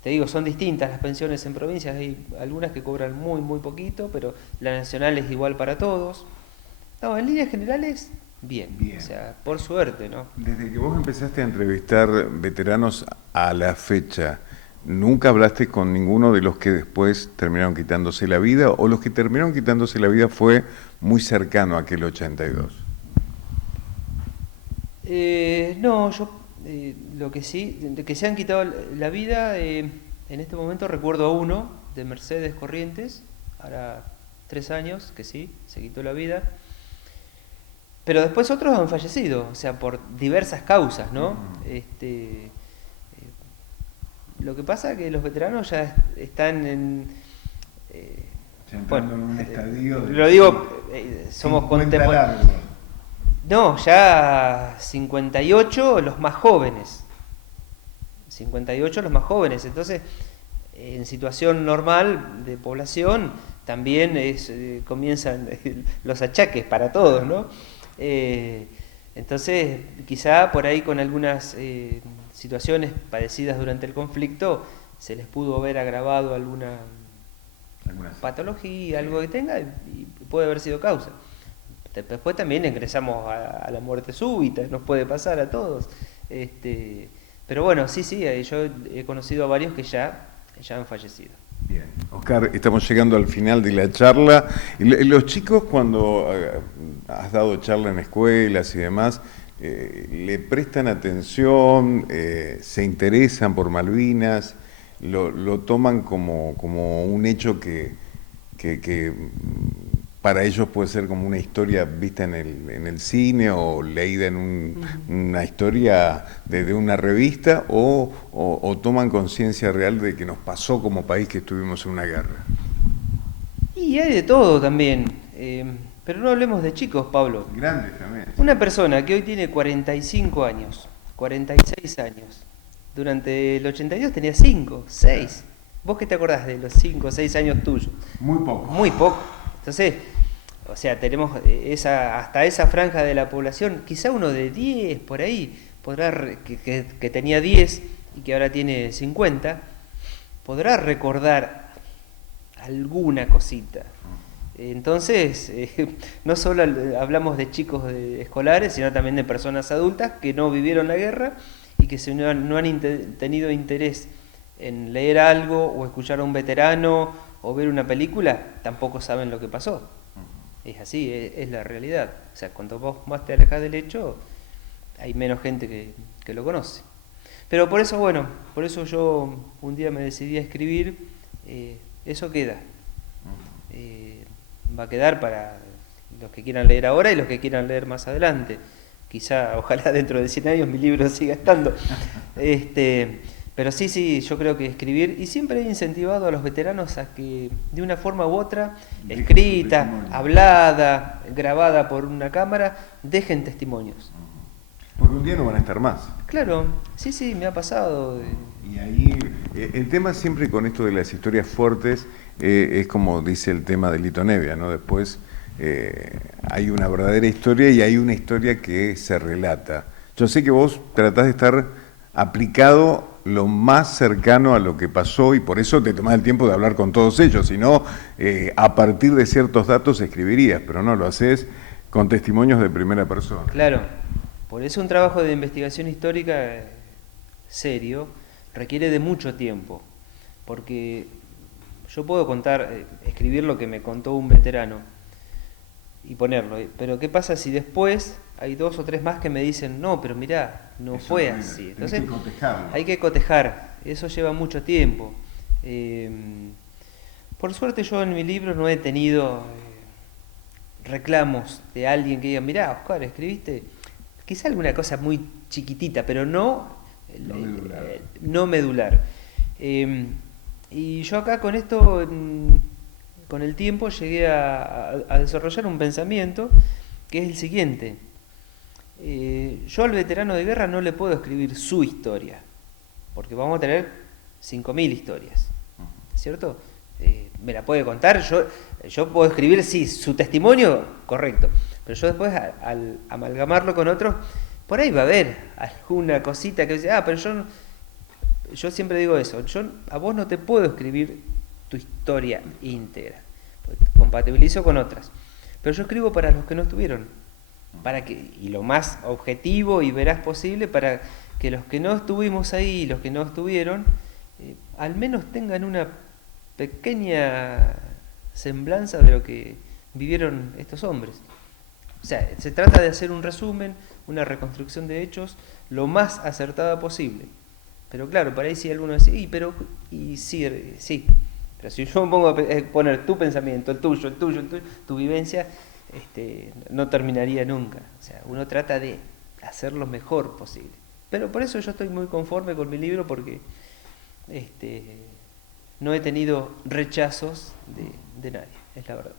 digo, son distintas las pensiones en provincias, hay algunas que cobran muy poquito, pero la nacional es igual para todos. No, en líneas generales, bien, o sea, por suerte, ¿no? Desde que vos empezaste a entrevistar veteranos a la fecha, ¿nunca hablaste con ninguno de los que después terminaron quitándose la vida, o los que terminaron quitándose la vida fue muy cercano a aquel 82? No, yo lo que sí, de que se han quitado la vida, en este momento recuerdo a uno, de Mercedes Corrientes, ahora 3 años, que sí, se quitó la vida. Pero después otros han fallecido, o sea, por diversas causas, ¿no? Lo que pasa es que los veteranos ya están en... Bueno, en un estadio de... Lo digo, somos contemporáneos. No, ya 58 los más jóvenes. 58 los más jóvenes. Entonces, en situación normal de población, también comienzan los achaques para todos, ¿no? Entonces, quizá por ahí con algunas situaciones padecidas durante el conflicto, se les pudo haber agravado alguna patología, algo que tenga, y puede haber sido causa. Después también ingresamos a la muerte súbita, nos puede pasar a todos. Pero bueno, sí, yo he conocido a varios que ya han fallecido. Bien, Oscar, estamos llegando al final de la charla. Los chicos, cuando has dado charla en escuelas y demás, ¿le prestan atención, se interesan por Malvinas, lo toman como un hecho que para ellos puede ser como una historia vista en el cine o leída en una historia de una revista, o toman conciencia real de que nos pasó como país que estuvimos en una guerra? Y hay de todo también, pero no hablemos de chicos, Pablo. Grandes también. Una persona que hoy tiene 45 años, 46 años. Durante el 82 tenía 5, 6. ¿Vos qué te acordás de los 5 o 6 años tuyos? Muy poco. Muy poco. Entonces, o sea, tenemos hasta esa franja de la población, quizá uno de 10 por ahí, que tenía 10 y que ahora tiene 50, podrá recordar alguna cosita. Entonces, no solo hablamos de chicos escolares, sino también de personas adultas que no vivieron la guerra y que si no han tenido interés en leer algo o escuchar a un veterano o ver una película, tampoco saben lo que pasó. Es así, es la realidad. O sea, cuando vos más te alejas del hecho, hay menos gente que lo conoce. Pero por eso yo un día me decidí a escribir, eso queda. Va a quedar para los que quieran leer ahora y los que quieran leer más adelante. Quizá, ojalá dentro de 100 años mi libro siga estando. Pero sí, yo creo que escribir, y siempre he incentivado a los veteranos a que de una forma u otra, escrita, hablada, grabada por una cámara, dejen testimonios. Porque un día no van a estar más. Claro, sí, me ha pasado. Y ahí, el tema siempre con esto de las historias fuertes, es como dice el tema de Lito Nebbia, ¿no? Después hay una verdadera historia y hay una historia que se relata. Yo sé que vos tratás de estar aplicado lo más cercano a lo que pasó y por eso te tomás el tiempo de hablar con todos ellos, si no, a partir de ciertos datos escribirías, pero no, lo haces con testimonios de primera persona. Claro, por eso un trabajo de investigación histórica serio requiere de mucho tiempo, porque yo puedo escribir lo que me contó un veterano y ponerlo, pero ¿qué pasa si después hay 2 o 3 más que me dicen, no, pero mirá, no eso fue así? Entonces hay que cotejar, eso lleva mucho tiempo. Por suerte yo en mi libro no he tenido reclamos de alguien que diga, mirá, Oscar, escribiste quizá alguna cosa muy chiquitita, pero no medular. Y yo acá con esto, con el tiempo, llegué a desarrollar un pensamiento que es el siguiente. Yo al veterano de guerra no le puedo escribir su historia, porque vamos a tener 5.000 historias, ¿cierto? Me la puede contar, yo puedo escribir, sí, su testimonio, correcto, pero yo después al amalgamarlo con otros, por ahí va a haber alguna cosita que dice, pero yo siempre digo eso, yo a vos no te puedo escribir tu historia íntegra, compatibilizo con otras, pero yo escribo para los que no estuvieron, y lo más objetivo y veraz posible, para que los que no estuvimos ahí y los que no estuvieron, al menos tengan una pequeña semblanza de lo que vivieron estos hombres. O sea, se trata de hacer un resumen, una reconstrucción de hechos lo más acertada posible. Pero claro, para ahí si alguno dice, sí, pero si yo me pongo a poner tu pensamiento, el tuyo, tu vivencia, no terminaría nunca. O sea, uno trata de hacer lo mejor posible. Pero por eso yo estoy muy conforme con mi libro, porque no he tenido rechazos de nadie, es la verdad.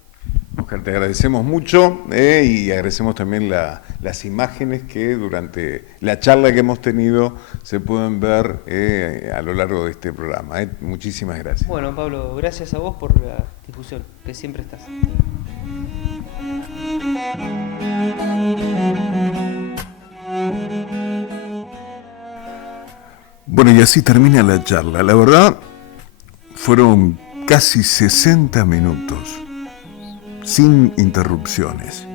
Oscar, te agradecemos mucho y agradecemos también las imágenes que durante la charla que hemos tenido se pueden ver a lo largo de este programa. Muchísimas gracias. Bueno, Pablo, gracias a vos por la difusión, que siempre estás. Bueno, y así termina la charla. La verdad, fueron casi 60 minutos, sin interrupciones.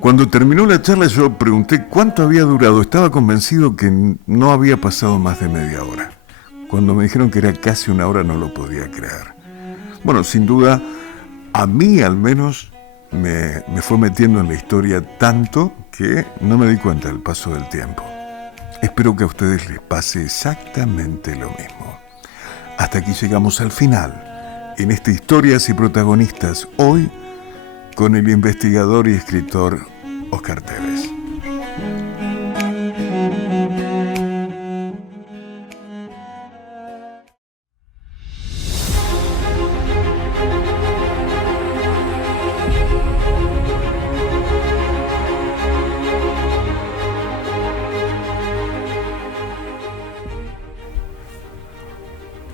Cuando terminó la charla yo pregunté cuánto había durado. Estaba convencido que no había pasado más de media hora. Cuando me dijeron que era casi una hora no lo podía creer. Bueno, sin duda, a mí al menos me fue metiendo en la historia tanto que no me di cuenta del paso del tiempo. Espero que a ustedes les pase exactamente lo mismo. Hasta aquí llegamos al final, en esta Historias y Protagonistas, hoy con el investigador y escritor Oscar Tevez.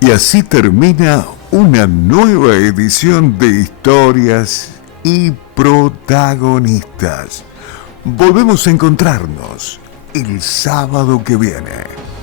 Y así termina una nueva edición de Historias y Protagonistas. Volvemos a encontrarnos el sábado que viene.